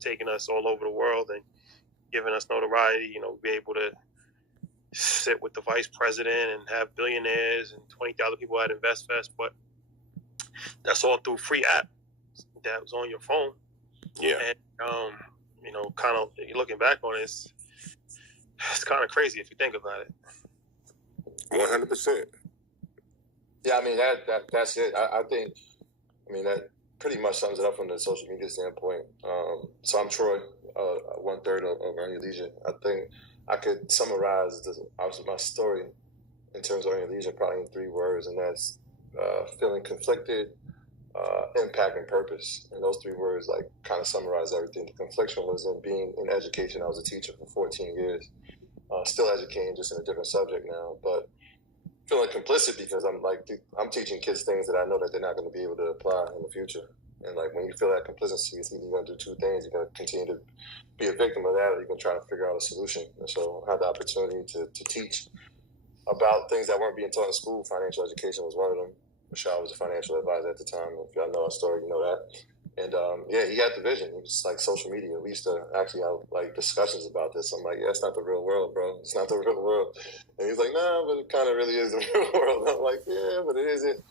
taking us all over the world and giving us notoriety. Be able to sit with the vice president and have billionaires and 20,000 people at InvestFest, but that's all through free app that was on your phone. Yeah. And, kind of looking back on it, it's kind of crazy if you think about it. 100%. Yeah, I mean, that's it. I think, that pretty much sums it up from the social media standpoint. So I'm Troy, 1/3 of Earn Your Leisure. I think I could summarize my story in terms of Earn Your Leisure probably in 3 words, and that's feeling conflicted, impact, and purpose. And those 3 words kind of summarize everything. The confliction was in being in education. I was a teacher for 14 years, still educating, just in a different subject now, but feeling complicit because I'm teaching kids things that I know that they're not going to be able to apply in the future. And when you feel that complicity, it's either going to do 2 things. You're going to continue to be a victim of that, or you're going to try to figure out a solution. And so I had the opportunity to teach about things that weren't being taught in school. Financial education was one of them. Michelle was a financial advisor at the time. If y'all know our story, you know that. And he had the vision. It was like social media. We used to actually have discussions about this. I'm like, yeah, it's not the real world, bro. It's not the real world. And he's like, nah, but it kind of really is the real world. I'm like, yeah, but it isn't.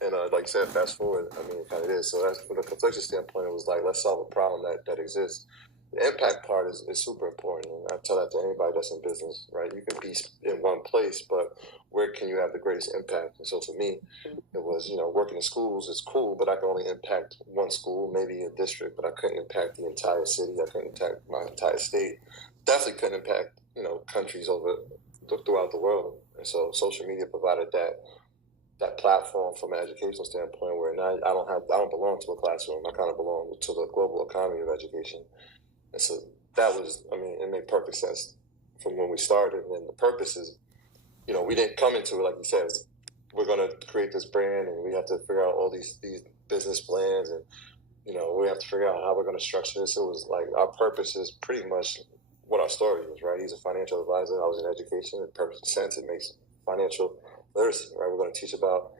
And like you said, fast forward, it kind of is. So that's from the confliction standpoint, it was like, let's solve a problem that exists. The impact part is super important. And I tell that to anybody that's in business, right? You can be in one place, but where can you have the greatest impact? And so for me, it was, working in schools is cool, but I can only impact one school, maybe a district, but I couldn't impact the entire city. I couldn't impact my entire state. Definitely couldn't impact, countries throughout the world. And so social media provided that platform from an educational standpoint where now I don't belong to a classroom. I kind of belong to the global economy of education. And so that was, it made perfect sense from when we started. And the purpose is, we didn't come into it, like you said, we're going to create this brand and we have to figure out all these business plans and, we have to figure out how we're going to structure this. It was like our purpose is pretty much what our story is, right? He's a financial advisor. I was in education. In perfect sense, it makes financial literacy, right? We're going to teach about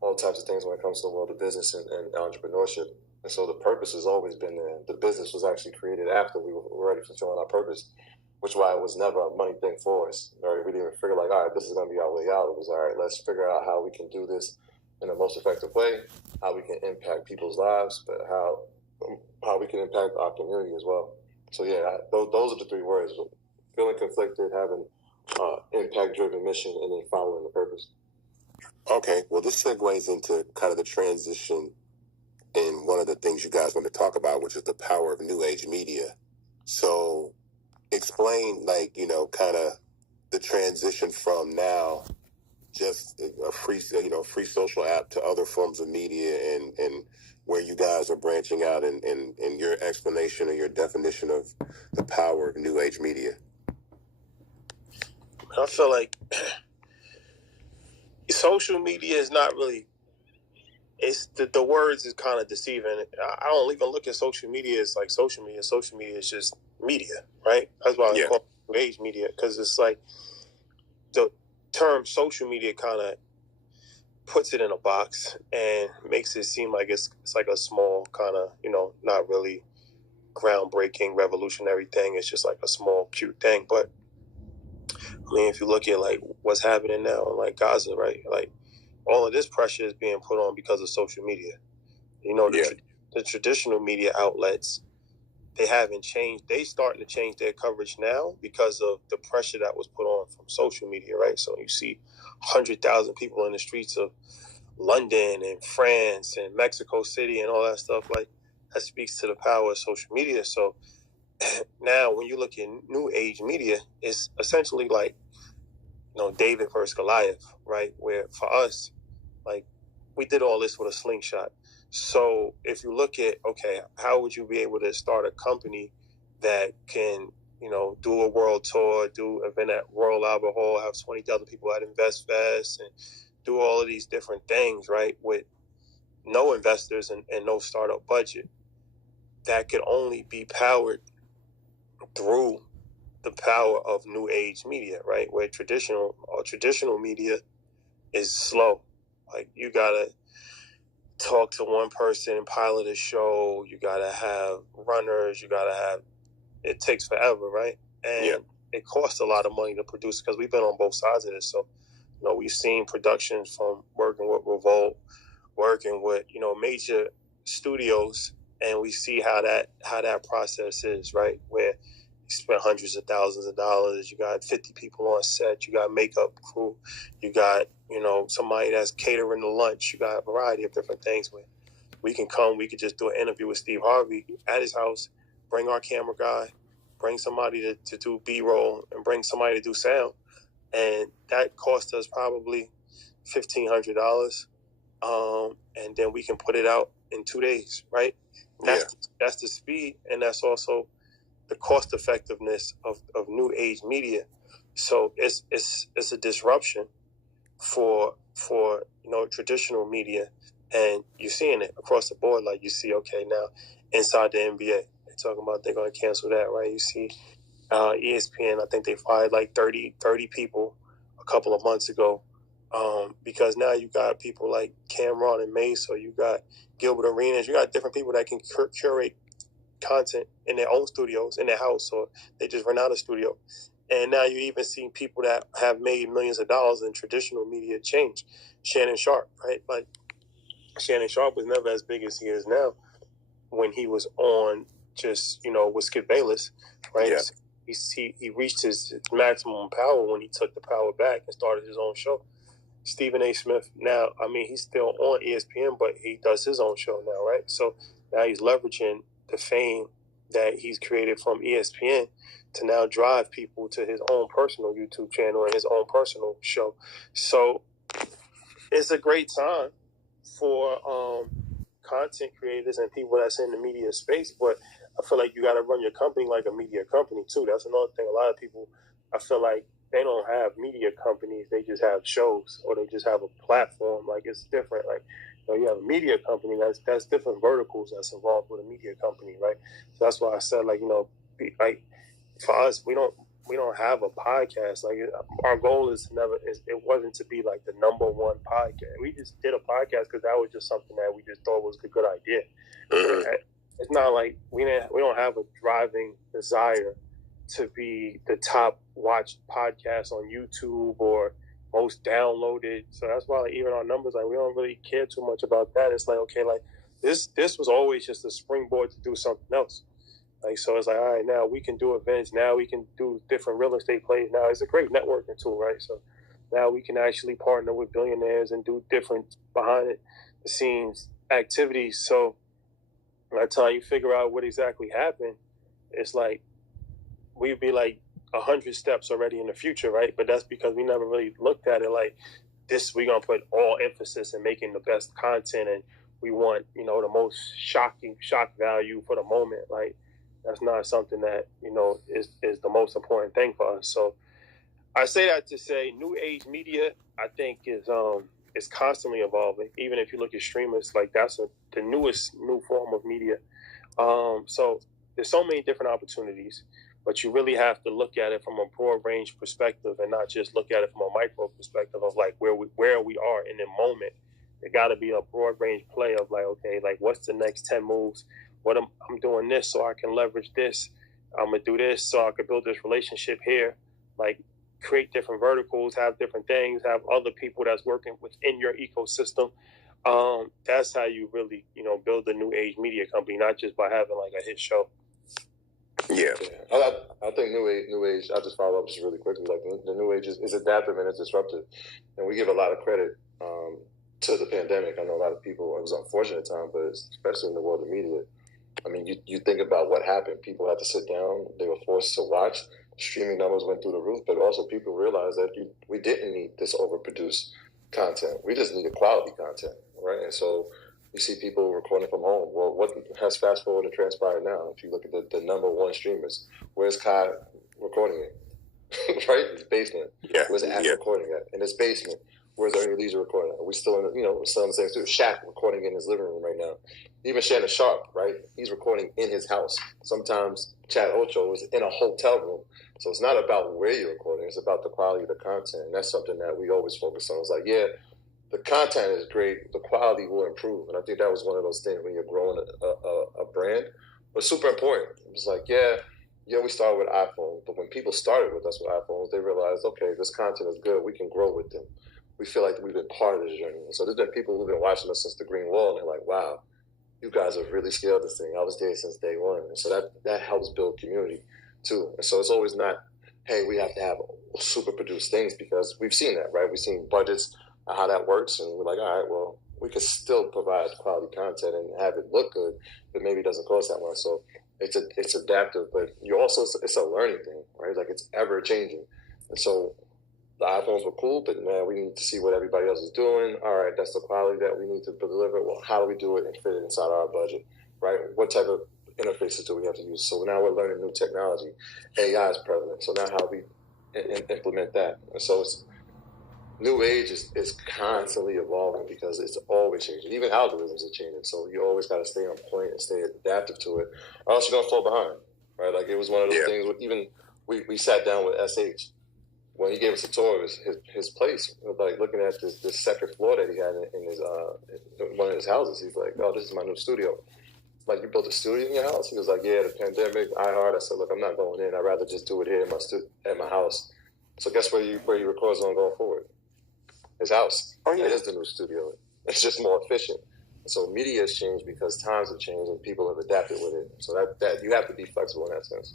all types of things when it comes to the world of business and entrepreneurship. And so the purpose has always been there. The business was actually created after we were already fulfilling our purpose, which is why it was never a money thing for us. Right? We didn't even figure all right, this is going to be our way out. It was, all right, let's figure out how we can do this in the most effective way, how we can impact people's lives, but how we can impact our community as well. So yeah, those are the 3 words: feeling conflicted, having impact-driven mission, and then following the purpose. Okay, well, this segues into kind of the transition in one of the things you guys want to talk about, which is the power of new age media. So explain, kind of the transition from now just a free social app to other forms of media and where you guys are branching out and your explanation or your definition of the power of new age media. I feel like social media is not really, it's the words is kind of deceiving. I don't even look at social media as like social media. Social media is just media, right? That's why I call it new age media, because it's like the term social media kind of puts it in a box and makes it seem like it's like a small kind of, not really groundbreaking, revolutionary thing. It's just like a small, cute thing. But if you look at like what's happening now in like Gaza, right? Like all of this pressure is being put on because of social media. The traditional media outlets, they haven't changed. They starting to change their coverage now because of the pressure that was put on from social media, right? So you see 100,000 people in the streets of London and France and Mexico City and all that stuff. Like that speaks to the power of social media. So now when you look at new age media, it's essentially like, David versus Goliath, right? Where for us, like we did all this with a slingshot. So if you look at, okay, how would you be able to start a company that can, do a world tour, do an event at Royal Albert Hall, have 20,000 people at InvestFest, and do all of these different things, right, with no investors and no startup budget, that could only be powered through the power of new age media, right? Where traditional media is slow. Like you gotta talk to one person, pilot a show. You gotta have runners. You gotta have. It takes forever, right? And it costs a lot of money to produce because we've been on both sides of this. So, we've seen productions from working with Revolt, working with major studios, and we see how that process is, right? Where you spend hundreds of thousands of dollars, you got 50 people on set, you got makeup crew, you got somebody that's catering the lunch, you got a variety of different things. Where we could just do an interview with Steve Harvey at his house, bring our camera guy, bring somebody to do B-roll, and bring somebody to do sound, and that cost us probably $1,500. And then we can put it out in 2 days, right? That's the speed, and that's also the cost effectiveness of new age media. So it's a disruption for traditional media, and you're seeing it across the board. Like you see, okay, now inside the NBA, they're talking about they're going to cancel that, right? You see ESPN, I think they fired like 30 people a couple of months ago. Because now you got people like Cameron and Mace, or you got Gilbert Arenas, you got different people that can curate content in their own studios, in their house, or they just rent out a studio. And now you even see people that have made millions of dollars in traditional media change. Shannon Sharp, right? Like Shannon Sharp was never as big as he is now when he was on just, with Skip Bayless, right? Yeah. So he reached his maximum power when he took the power back and started his own show. Stephen A. Smith now, he's still on ESPN, but he does his own show now, right? So now he's leveraging the fame that he's created from ESPN to now drive people to his own personal YouTube channel and his own personal show. So it's a great time for content creators and people that's in the media space, but I feel like you got to run your company like a media company too. That's another thing. A lot of people, I feel like, they don't have media companies. They just have shows, or they just have a platform. Like, it's different. Like, you have a media company. That's different verticals that's involved with a media company, right? So that's why I said, like, for us, we don't have a podcast. Like, our goal is it wasn't to be like the number one podcast. We just did a podcast because that was just something that we just thought was a good idea. Mm-hmm. It's not like we don't have a driving desire to be the top watched podcast on YouTube or most downloaded. So that's why, like, even our numbers, like, we don't really care too much about that. It's like, okay, like this was always just a springboard to do something else. Like, so it's like, all right, now we can do events. Now we can do different real estate plays. Now it's a great networking tool, right? So now we can actually partner with billionaires and do different behind the scenes activities. So by the time you figure out what exactly happened, it's like, we'd be like 100 steps already in the future, right? But that's because we never really looked at it like this. We're going to put all emphasis in making the best content, and we want, the most shock value for the moment. Like, that's not something that, is the most important thing for us. So I say that to say new age media, I think, is constantly evolving. Even if you look at streamers, like, that's the newest new form of media. So there's so many different opportunities, but you really have to look at it from a broad range perspective and not just look at it from a micro perspective of like where we are in the moment. It got to be a broad range play of like, okay, like, what's the next 10 moves? I'm doing this so I can leverage this. I'm going to do this so I can build this relationship here. Like, create different verticals, have different things, have other people that's working within your ecosystem. That's how you really, build a new age media company, not just by having like a hit show. Yeah. I think new age. I'll just follow up just really quickly. Like, the new age is adaptive and it's disruptive, and we give a lot of credit to the pandemic. I know a lot of people, it was an unfortunate time, but especially in the world of media. I mean, you think about what happened. People had to sit down. They were forced to watch. Streaming numbers went through the roof, but also people realized that we didn't need this overproduced content. We just needed quality content, right? And so you see people recording from home. Well, what has fast forwarded transpired now? If you look at the number one streamers, where's Kai recording it? Right? His basement. Yeah. Where's Ash recording it? In his basement. Where's Ernie Leisure recording it? Are we still we're still in the same studio? Shaq recording in his living room right now. Even Shannon Sharp, right? He's recording in his house. Sometimes Chad Ocho is in a hotel room. So it's not about where you're recording. It's about the quality of the content. And that's something that we always focus on. It's like, yeah, the content is great, the quality will improve. And I think that was one of those things when you're growing a brand. But super important. It was like, yeah, we started with iPhones, but when people started with us with iPhones, they realized, okay, this content is good. We can grow with them. We feel like we've been part of this journey. And so there's been people who've been watching us since the Green Wall, and they're like, wow, you guys have really scaled this thing. I was there since day one. And so that helps build community too. And so it's always not, hey, we have to have super produced things, because we've seen that, right? We've seen budgets, how that works, and we're like, all right, well, we can still provide quality content and have it look good, but maybe it doesn't cost that much. So it's adaptive, but you also, it's a learning thing, right? Like, it's ever changing. And so the iPhones were cool, but now we need to see what everybody else is doing. All right, that's the quality that we need to deliver. Well, how do we do it and fit it inside our budget, right? What type of interfaces do we have to use? So now we're learning new technology. AI is prevalent. So now how do we implement that? And so it's new age is constantly evolving, because it's always changing. Even algorithms are changing. So you always got to stay on point and stay adaptive to it, or else you're going to fall behind, right? Like, it was one of those things where even we sat down with SH. When he gave us a tour of his place, like looking at this second floor that he had in his one of his houses, he's like, "Oh, this is my new studio." Like, you built a studio in your house? He was like, "Yeah, the pandemic, I said, "Look, I'm not going in. I'd rather just do it here at my house." So guess where you record on going forward? His house. Oh, yeah. It is the new studio. It's just more efficient. So media has changed because times have changed and people have adapted with it. So that you have to be flexible in that sense.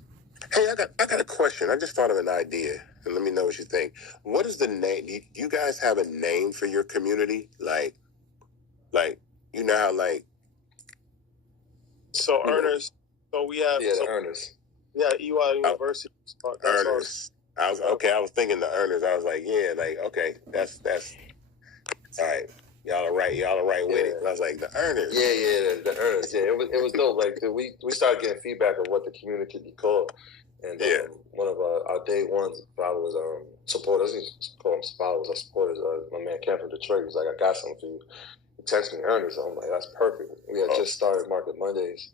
Hey, I got a question. I just thought of an idea, and let me know what you think. What is the name? Do you guys have a name for your community? Like you know how So earners. So we have the earners. Yeah, EYL University. Earners. I was thinking the earners. I was like, yeah, like, okay, that's all right. Y'all are right with it. I was like, the earners. Yeah, the earners. Yeah, it was dope. Like, we started getting feedback of what the community could be called. And one of our day one followers, supporters, I call them followers or supporters, my man Cam from Detroit, was like, I got something for you. He texted me earnings. So I'm like, that's perfect. We had just started Market Mondays,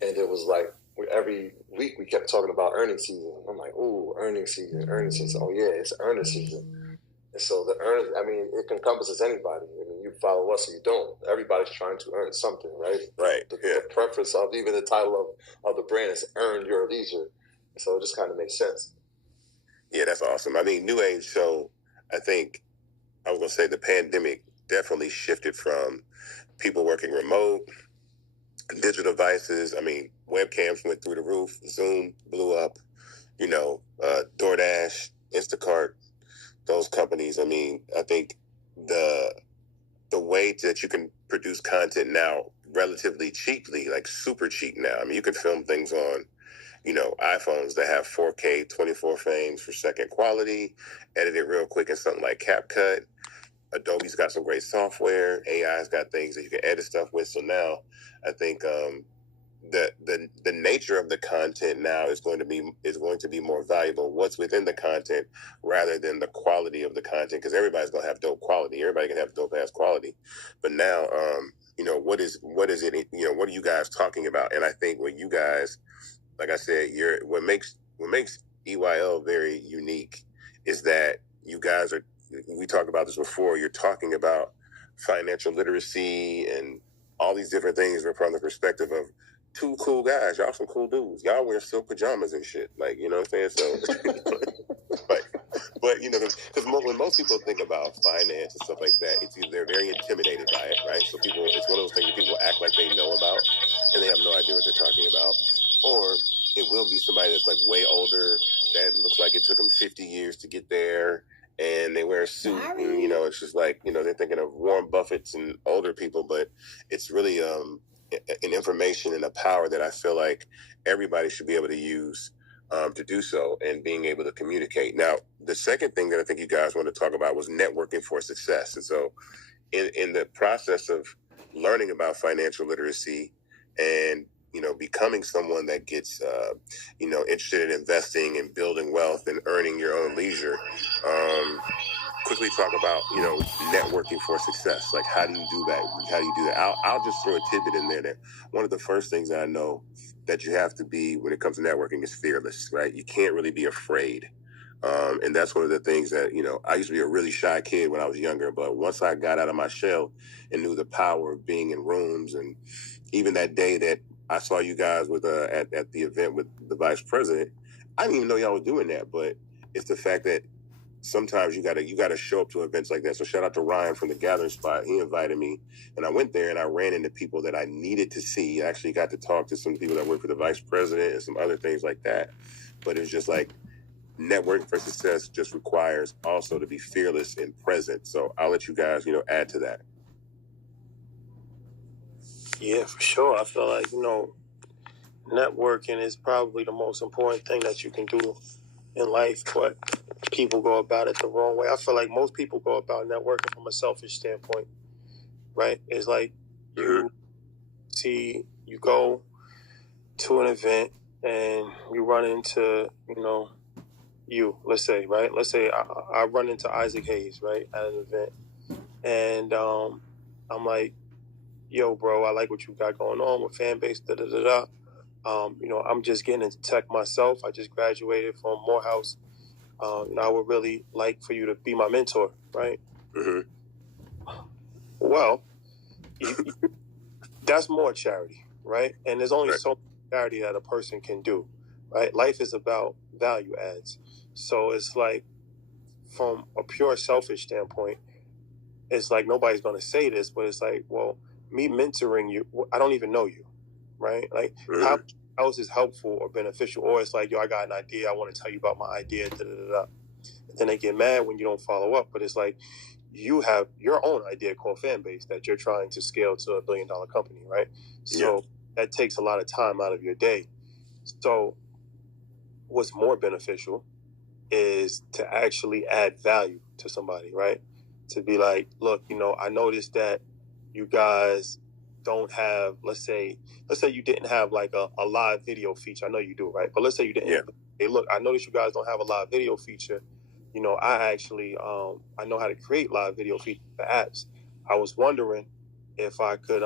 and it was like, every week we kept talking about earnings season. I'm like, ooh, earnings season. Oh yeah, it's earnings season. And so the earnings, I mean, it encompasses anybody. I mean, you follow us or you don't. Everybody's trying to earn something, right? Right. The preference of even the title of the brand is Earn Your Leisure. So it just kind of makes sense. Yeah, that's awesome. I mean, New Age Show, I think, I was going to say the pandemic definitely shifted from people working remote, digital devices. I mean, webcams went through the roof. Zoom blew up, DoorDash, Instacart, those companies. I mean, I think the way that you can produce content now relatively cheaply, like super cheap now. I mean, you can film things on, iPhones that have 4K, 24 frames per second quality, edit it real quick in something like CapCut. Adobe's got some great software. AI's got things that you can edit stuff with. So now I think the nature of the content now is going to be more valuable. What's within the content rather than the quality of the content, because everybody's going to have dope quality. Everybody can have dope ass quality. But now, what is it? What are you guys talking about? And I think what you guys, like I said, what makes EYL very unique is that you guys are. We talked about this before. You're talking about financial literacy and all these different things from the perspective of two cool guys. Y'all some cool dudes. Y'all wear silk pajamas and shit. Like, you know what I'm saying? So, but because when most people think about finance and stuff like that, it's either they're very intimidated by it, right? So it's one of those things that people act like they know about and they have no idea what they're talking about. Or it will be somebody that's like way older that looks like it took them 50 years to get there, and they wear a suit. And, it's just like, they're thinking of Warren Buffett's and older people, but it's really an information and a power that I feel like everybody should be able to use to do so, and being able to communicate. Now, the second thing that I think you guys want to talk about was networking for success. And so in the process of learning about financial literacy and becoming someone that gets interested in investing and building wealth and earning your own leisure, quickly talk about networking for success. Like, how do you do that? I'll just throw a tidbit in there that one of the first things that I know that you have to be when it comes to networking is fearless, right? You can't really be afraid And that's one of the things that, I used to be a really shy kid when I was younger, but once I got out of my shell and knew the power of being in rooms, and even that day that I saw you guys with at the event with the vice president, I didn't even know y'all were doing that, but it's the fact that sometimes you gotta show up to events like that. So shout out to Ryan from the Gathering Spot. He invited me, and I went there and I ran into people that I needed to see. I actually got to talk to some people that work for the vice president and some other things like that. But it was just like, networking for success just requires also to be fearless and present. So I'll let you guys, add to that. Yeah, for sure. I feel like, networking is probably the most important thing that you can do in life, but people go about it the wrong way. I feel like most people go about networking from a selfish standpoint, right? It's like you go to an event and you run into, let's say I run into Isaac Hayes, right, at an event. And I'm like, yo, bro, I like what you got going on with Fanbase, da-da-da-da. I'm just getting into tech myself. I just graduated from Morehouse. I would really like for you to be my mentor, right? Mm-hmm. Well, that's more charity, right? And there's only so much charity that a person can do, right? Life is about value adds. So it's like, from a pure selfish standpoint, it's like nobody's going to say this, but it's like, well, me mentoring you, I don't even know you, right? Like, how is this helpful or beneficial? Or it's like, yo, I got an idea, I want to tell you about my idea, da-da-da-da. And then they get mad when you don't follow up. But it's like, you have your own idea called Fanbase that you're trying to scale to $1 billion company, right? So that takes a lot of time out of your day. So what's more beneficial is to actually add value to somebody, right? To be like, look, I noticed that you guys don't have, let's say you didn't have like a live video feature. I know you do, right? But let's say you didn't. Yeah. Hey, look, I noticed you guys don't have a live video feature. I actually, I know how to create live video features for apps. I was wondering if I could,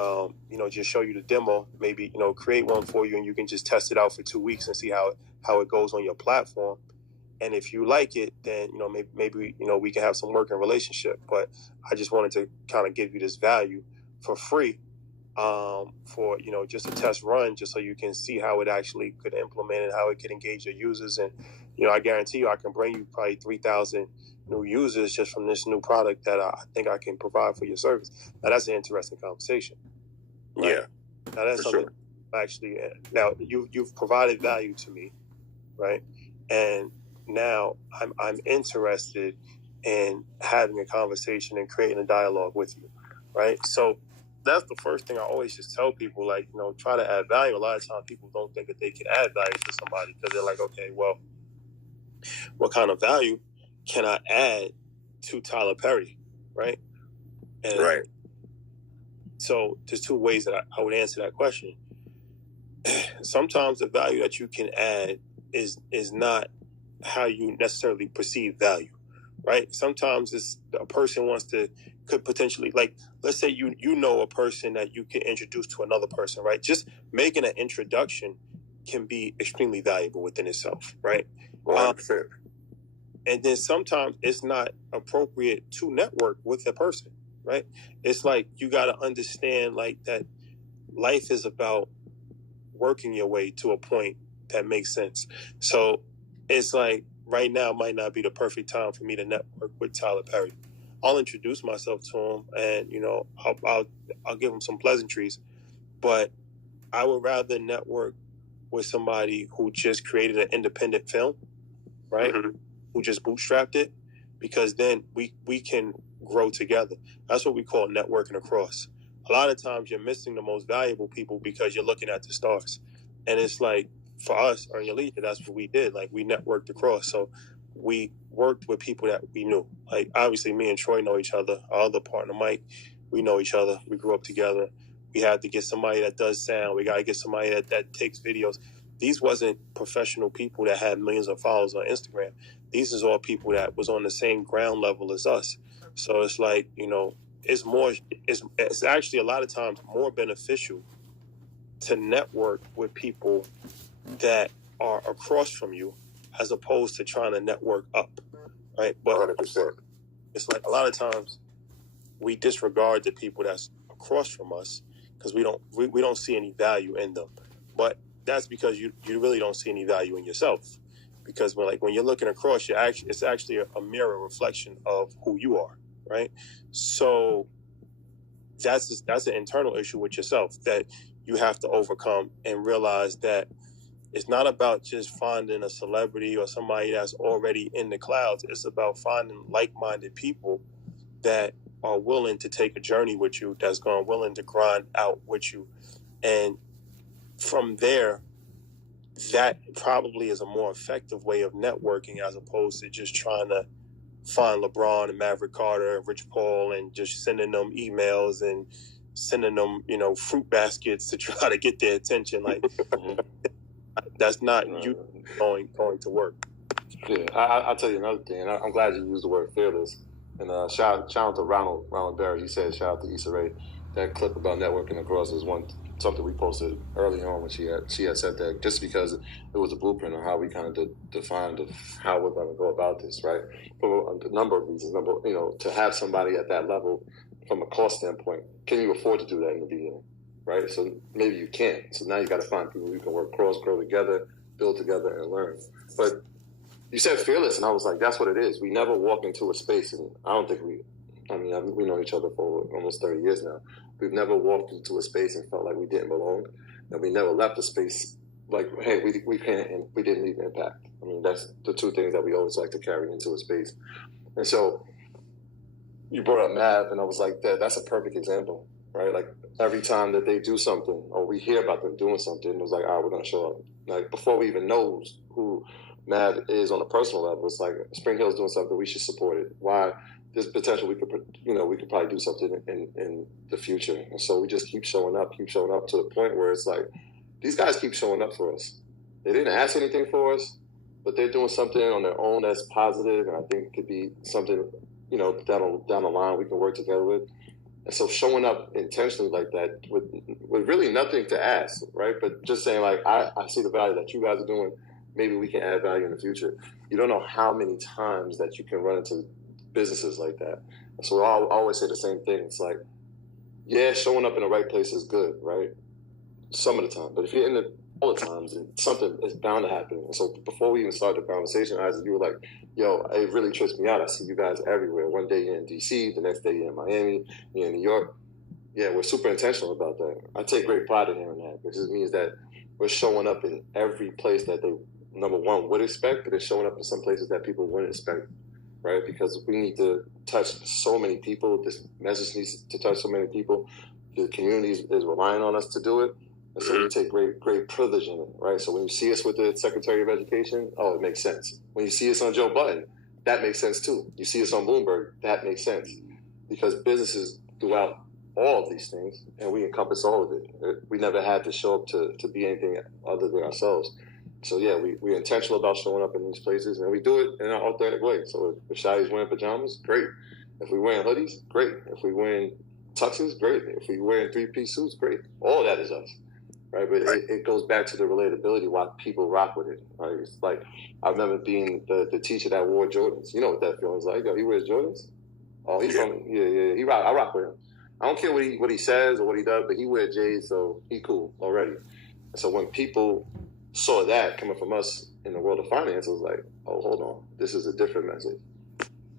just show you the demo, maybe, create one for you, and you can just test it out for 2 weeks and see how it goes on your platform. And if you like it, then, maybe we can have some working relationship. But I just wanted to kind of give you this value for free, for, just a test run, just so you can see how it actually could implement and how it could engage your users. And, I guarantee you I can bring you probably 3,000 new users just from this new product that I think I can provide for your service. Now, that's an interesting conversation. Right? Yeah. Now, that's for something actually, now you've provided value to me, right? And now I'm interested in having a conversation and creating a dialogue with you, right? So that's the first thing I always just tell people, like, try to add value. A lot of times people don't think that they can add value to somebody because they're like, okay, well, what kind of value can I add to Tyler Perry, right? And right. So there's two ways that I would answer that question. Sometimes the value that you can add is not how you necessarily perceive value, right? Sometimes it's a person could potentially, like, let's say you know a person that you can introduce to another person, right? Just making an introduction can be extremely valuable within itself, right? 100%. And then sometimes it's not appropriate to network with a person, right? It's like you got to understand, like, that life is about working your way to a point that makes sense. So it's like right now might not be the perfect time for me to network with Tyler Perry. I'll introduce myself to him, and I'll give him some pleasantries, but I would rather network with somebody who just created an independent film, right? Mm-hmm. Who just bootstrapped it, because then we can grow together. That's what we call networking across. A lot of times you're missing the most valuable people because you're looking at the stars. And it's like, for us, Earn Your Leisure, that's what we did. Like, we networked across. So we worked with people that we knew. Like, obviously, me and Troy know each other. Our other partner, Mike, we know each other. We grew up together. We had to get somebody that does sound. We got to get somebody that takes videos. These wasn't professional people that had millions of followers on Instagram. These is all people that was on the same ground level as us. So it's like, it's actually a lot of times more beneficial to network with people that are across from you. as opposed to trying to network up, right? But 100%. It's like a lot of times we disregard the people that's across from us because we don't see any value in them. But that's because you really don't see any value in yourself. Because when you're looking across, it's actually a mirror reflection of who you are, right? So that's an internal issue with yourself that you have to overcome and realize that it's not about just finding a celebrity or somebody that's already in the clouds. It's about finding like-minded people that are willing to take a journey with you, that's willing to grind out with you. And from there, that probably is a more effective way of networking as opposed to just trying to find LeBron and Maverick Carter and Rich Paul and just sending them emails and sending them, fruit baskets to try to get their attention. Like, that's not you going to work. Yeah, I'll tell you another thing. And I'm glad you used the word fearless. And shout out to Ronald Berry. He said, shout out to Issa Rae. That clip about networking across is something we posted early on when she had said that, just because it was a blueprint on how we kind of defined how we're going to go about this, right? For a number of reasons. To have somebody at that level from a cost standpoint, can you afford to do that in the beginning, right? So maybe you can't. So now you got to find people who can work cross, grow together, build together, and learn. But you said fearless, and I was like, that's what it is. We never walk into a space, and I don't think we know each other for almost 30 years now. We've never walked into a space and felt like we didn't belong, and we never left the space like, hey, we can't, and we didn't leave impact. I mean, that's the two things that we always like to carry into a space. And so you brought up Mav, and I was like, that's a perfect example, right? Like, every time that they do something, or we hear about them doing something, it was like, all right, we're going to show up. Like, before we even know who Mav is on a personal level, it's like, Spring Hill's doing something, we should support it. Why? There's potential we could probably do something in the future. And so we just keep showing up to the point where it's like, these guys keep showing up for us. They didn't ask anything for us, but they're doing something on their own that's positive, and I think it could be something, down the line we can work together with. And so showing up intentionally like that with really nothing to ask, right? But just saying, like, I see the value that you guys are doing. Maybe we can add value in the future. You don't know how many times that you can run into businesses like that. So I always say the same thing. It's like, yeah, showing up in the right place is good, right? Some of the time. But if you're in it all the times, something is bound to happen. And so before we even started the conversation, Isaac, you were like, yo, it really trips me out. I see you guys everywhere. One day you're in D.C., the next day you're in Miami, you're in New York. Yeah, we're super intentional about that. I take great pride in hearing that, because it means that we're showing up in every place that they, number one, would expect, but it's showing up in some places that people wouldn't expect, right? Because we need to touch so many people. This message needs to touch so many people. The community is relying on us to do it. And so we take great privilege in it, right? So when you see us with the Secretary of Education, it makes sense. When you see us on Joe Budden, that makes sense too. You see us on Bloomberg, that makes sense. Because businesses do out all of these things, and we encompass all of it. We never had to show up to be anything other than ourselves. So yeah, we're intentional about showing up in these places, and we do it in an authentic way. So if Shadi's wearing pajamas, great. If we're wearing hoodies, great. If we're wearing tuxes, great. If we're wearing three-piece suits, great. All that is us. Right, but it goes back to the relatability, why people rock with it. Right, it's like, I remember being the teacher that wore Jordans. You know what that feels like? Yo, he wears Jordans. Oh, he's from he rock. I rock with him. I don't care what he says or what he does, but he wears J's, so he cool already. And so when people saw that coming from us in the world of finance, it was like, oh, hold on, this is a different message.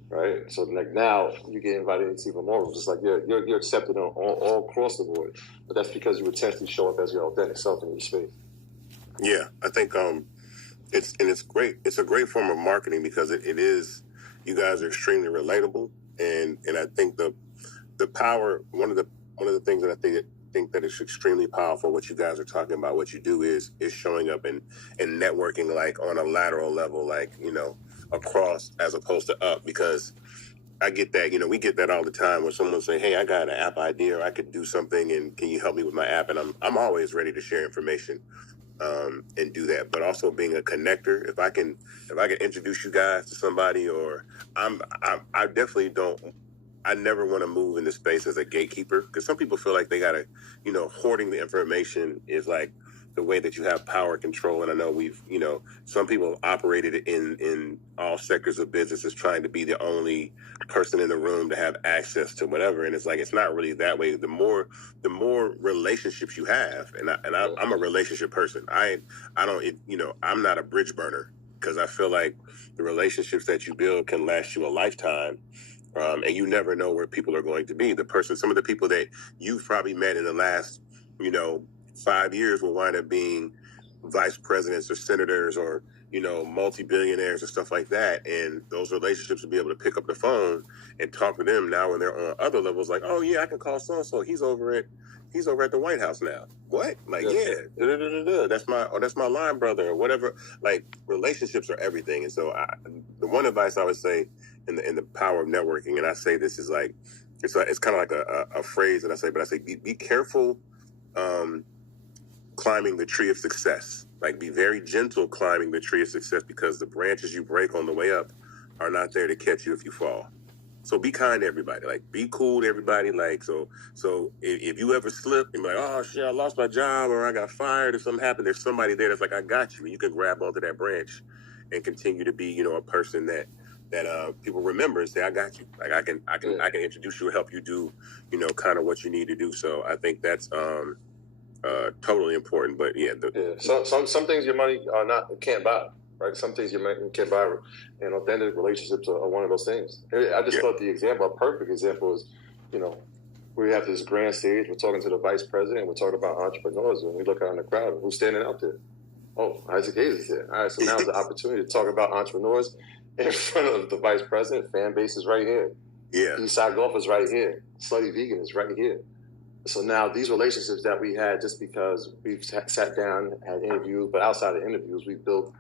Right, so like now you get invited into even more rooms. It's like you're accepted on all across the board, but that's because you intentionally show up as your authentic self in each space. Yeah, I think it's great. It's a great form of marketing because it is. You guys are extremely relatable, and I think the power. One of the things that I think that is extremely powerful. What you guys are talking about, what you do is showing up and networking, like on a lateral level, like across as opposed to up, because I get that, we get that all the time where someone say, hey, I got an app idea, or I could do something, and can you help me with my app? And I'm always ready to share information and do that. But also being a connector, if I can introduce you guys to somebody, or I definitely don't. I never want to move in the space as a gatekeeper, because some people feel like they gotta, hoarding the information is like the way that you have power control. And I know we've, some people have operated in all sectors of business as trying to be the only person in the room to have access to whatever. And it's like, it's not really that way. The more relationships you have, I'm a relationship person. I'm not a bridge burner, because I feel like the relationships that you build can last you a lifetime. And you never know where people are going to be. Some of the people that you've probably met in the last, 5 years will wind up being vice presidents or senators or, multi-billionaires and stuff like that. And those relationships will be able to pick up the phone and talk to them now when they're on other levels. Like, oh yeah, I can call so-and-so. He's over at the White House now. What? Like, that's my line brother or whatever. Like, relationships are everything. And so the one advice I would say in the power of networking, and I say this is like, it's kind of like a phrase that I say, but I say, be careful climbing the tree of success. Like, be very gentle climbing the tree of success, because the branches you break on the way up are not there to catch you if you fall. So be kind to everybody. Like, be cool to everybody. Like, so if you ever slip and be like, oh shit, I lost my job or I got fired or something happened, there's somebody there that's like, I got you. And you can grab onto that branch and continue to be, a person that people remember and say, I got you. Like, I can introduce you or help you do, kind of what you need to do. So I think that's totally important. But some things your money can't buy. Right, some things you can't buy, and authentic relationships are one of those things. I just thought a perfect example is, we have this grand stage. We're talking to the vice president. We're talking about entrepreneurs, and we look out in the crowd. Who's standing out there? Oh, Isaac Hayes is there. All right, so now's the opportunity to talk about entrepreneurs in front of the vice president. Fanbase is right here. Yeah, Eastside Golf is right here. Slutty Vegan is right here. So now these relationships that we had, just because we've sat down, had interviews, but outside of interviews, we've built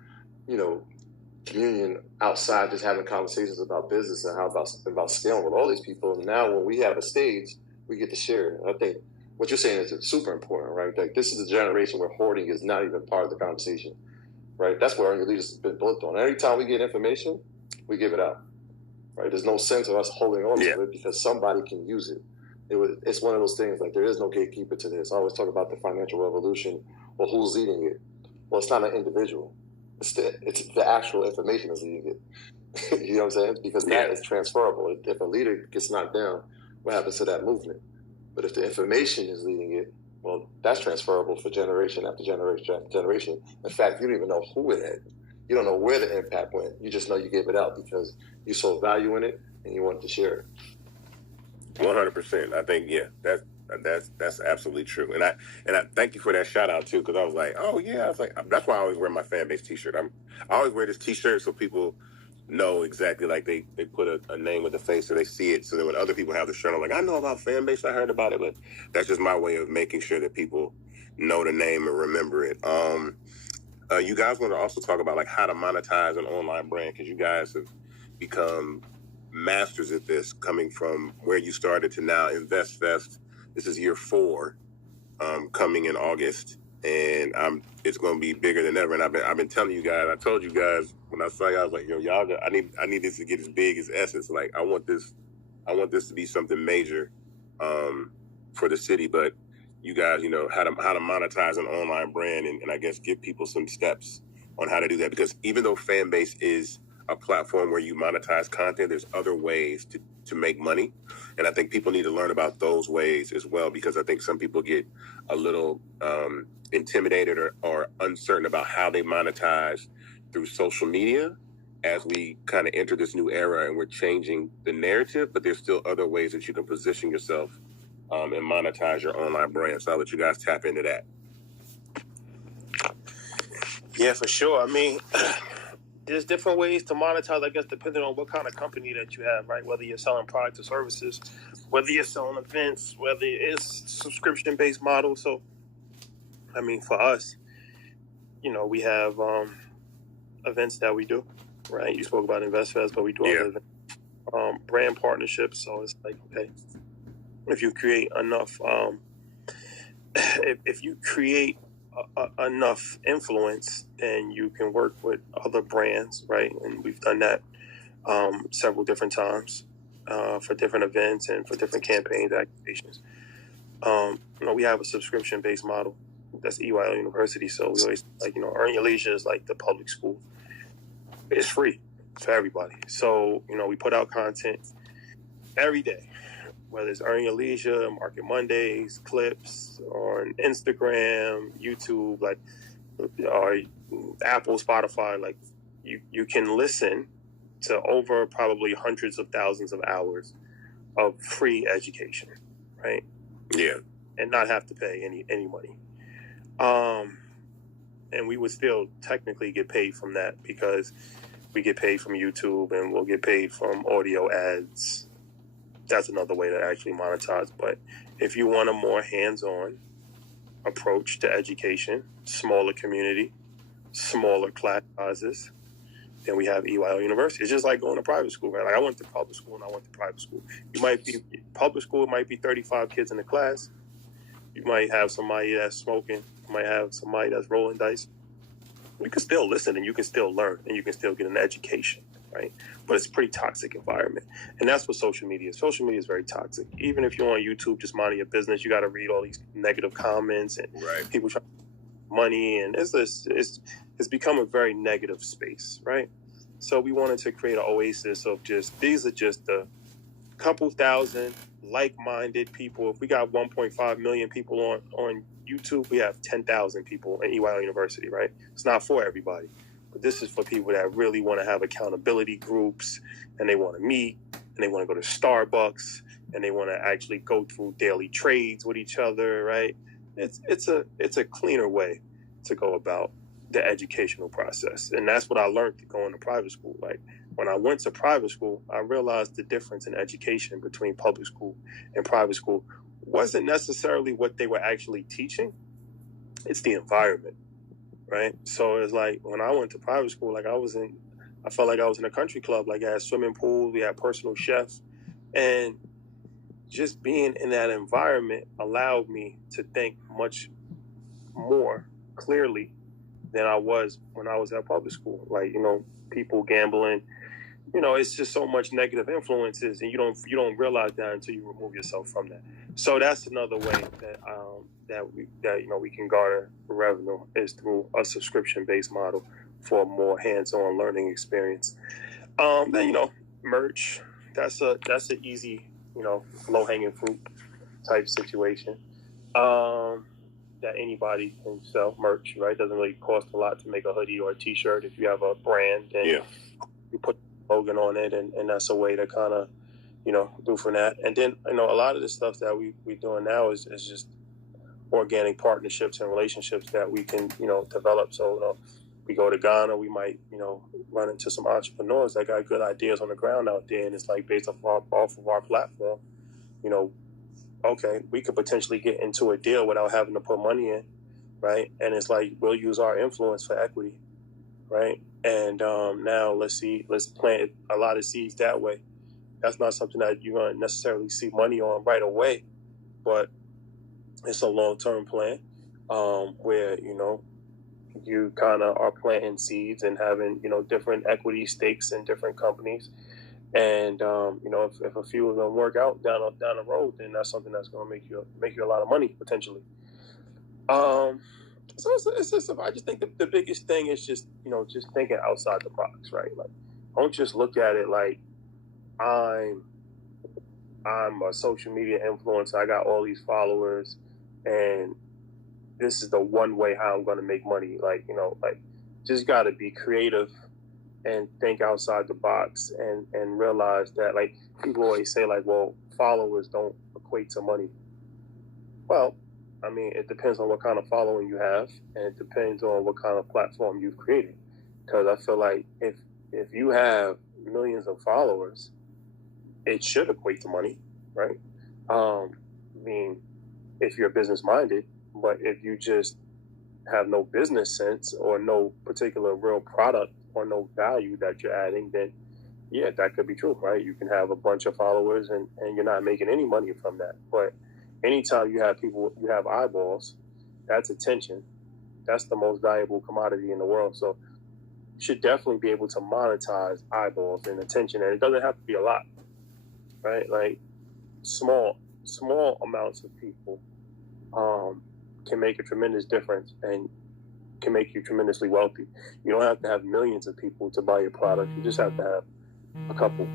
communion outside, just having conversations about business and about scaling with all these people. And now when we have a stage, we get to share. I think what you're saying is super important, right? Like, this is a generation where hoarding is not even part of the conversation, right? That's where our leaders have been built on. Every time we get information, we give it out, right? There's no sense of us holding on to it, because somebody can use it. It's one of those things, like, there is no gatekeeper to this. I always talk about the financial revolution. Well, who's leading it? Well, it's not an individual. It's the actual information that's leading it. You know what I'm saying? Because that is transferable. If a leader gets knocked down, what happens to that movement? But if the information is leading it, well, that's transferable for generation after generation after generation. In fact, you don't even know who it had. You don't know where the impact went. You just know you gave it out because you saw value in it and you wanted to share it. 100%. I think that's absolutely true. And I thank you for that shout out too, because I was like, oh yeah, I was like, that's why I always wear my Fanbase t-shirt. I always wear this t-shirt so people know exactly, like they put a name with the face so they see it, so that when other people have the shirt, I'm like, I know about Fanbase, I heard about it. But that's just my way of making sure that people know the name and remember it. You guys want to also talk about like how to monetize an online brand, because you guys have become masters at this, coming from where you started to now. InvestFest, this is year 4, coming in August, and it's going to be bigger than ever. And I've been telling you guys. I told you guys when I saw you, I was like, yo, y'all, I need this to get as big as Essence. Like, I want this to be something major, for the city. But you guys, how to monetize an online brand, and I guess give people some steps on how to do that. Because even though Fanbase is a platform where you monetize content, there's other ways to make money. And I think people need to learn about those ways as well, because I think some people get a little intimidated or uncertain about how they monetize through social media as we kind of enter this new era and we're changing the narrative. But there's still other ways that you can position yourself and monetize your online brand. So I'll let you guys tap into that. Yeah, for sure. I mean, there's different ways to monetize, I guess, depending on what kind of company that you have, right? Whether you're selling products or services, whether you're selling events, whether it's subscription-based model. So, I mean, for us, we have events that we do, right? You spoke about InvestFest, but we do other events, brand partnerships. So it's like, okay, if you create enough, if you create enough influence, then you can work with other brands, right? And we've done that several different times for different events and for different campaigns, activations. We have a subscription-based model, That's EYL University. So we always Earn Your Leisure is like the public school. It's free for everybody. So, we put out content every day, whether it's Earn Your Leisure, Market Mondays, clips on Instagram, YouTube, or Apple, Spotify. Like you can listen to over probably hundreds of thousands of hours of free education, right? Yeah. And not have to pay any money. And we would still technically get paid from that because we get paid from YouTube and we'll get paid from audio ads. That's another way to actually monetize. But if you want a more hands-on approach to education, smaller community, smaller class sizes, then we have EYL University. It's just like going to private school, right? Like I went to public school and I went to private school. Public school, it might be 35 kids in the class. You might have somebody that's smoking. You might have somebody that's rolling dice. You can still listen and you can still learn and you can still get an education, right? But it's a pretty toxic environment. And that's what social media is. Social media is very toxic. Even if you're on YouTube just minding your business, you got to read all these negative comments and people trying to make money. And it's become a very negative space, right? So we wanted to create an oasis of these are just the couple thousand like-minded people. If we got 1.5 million people on YouTube, we have 10,000 people in EYL University, right? It's not for everybody, but this is for people that really want to have accountability groups and they want to meet and they want to go to Starbucks and they want to actually go through daily trades with each other, right? It's a cleaner way to go about the educational process. And that's what I learned going to private school. Like when I went to private school, I realized the difference in education between public school and private school wasn't necessarily what they were actually teaching. It's the environment, right? So it's like when I went to private school, I felt like I was in a country club. Like I had swimming pools, we had personal chefs, and just being in that environment allowed me to think much more clearly than I was when I was at public school. Like, people gambling, it's just so much negative influences, and you don't realize that until you remove yourself from that. So that's another way that we can garner revenue is through a subscription-based model for a more hands-on learning experience. Then merch. That's an easy, low-hanging fruit type situation. That anybody can sell merch, right? It doesn't really cost a lot to make a hoodie or a t-shirt. If you have a brand, then you put a slogan on it, and that's a way to kind of, do for that. And then, a lot of the stuff that we doing now is just organic partnerships and relationships that we can, develop. So, we go to Ghana, we might, run into some entrepreneurs that got good ideas on the ground out there, and it's like based off of our platform, okay, we could potentially get into a deal without having to put money in, right? And it's like we'll use our influence for equity, right? And now let's plant a lot of seeds that way. That's not something that you're going to necessarily see money on right away, but it's a long-term plan where, you kind of are planting seeds and having, different equity stakes in different companies. And if a few of them work out down the road, then that's something that's going to make you a lot of money potentially. So it's just I just think the biggest thing is just thinking outside the box, right? Like don't just look at it like I'm a social media influencer. I got all these followers, and this is the one way how I'm going to make money. Like just got to be creative and think outside the box and realize that, like, people always say, like, well, followers don't equate to money. Well, I mean, it depends on what kind of following you have, and it depends on what kind of platform you've created. Because I feel like if you have millions of followers, it should equate to money, right? I mean, if you're business-minded, but if you just have no business sense or no particular real product or no value that you're adding, then yeah, that could be true, right? You can have a bunch of followers and you're not making any money from that. But anytime you have people, you have eyeballs, that's attention. That's the most valuable commodity in the world. So you should definitely be able to monetize eyeballs and attention. And it doesn't have to be a lot, right? Like small amounts of people can make a tremendous difference and can make you tremendously wealthy. You don't have to have millions of people to buy your product. You just have to have a couple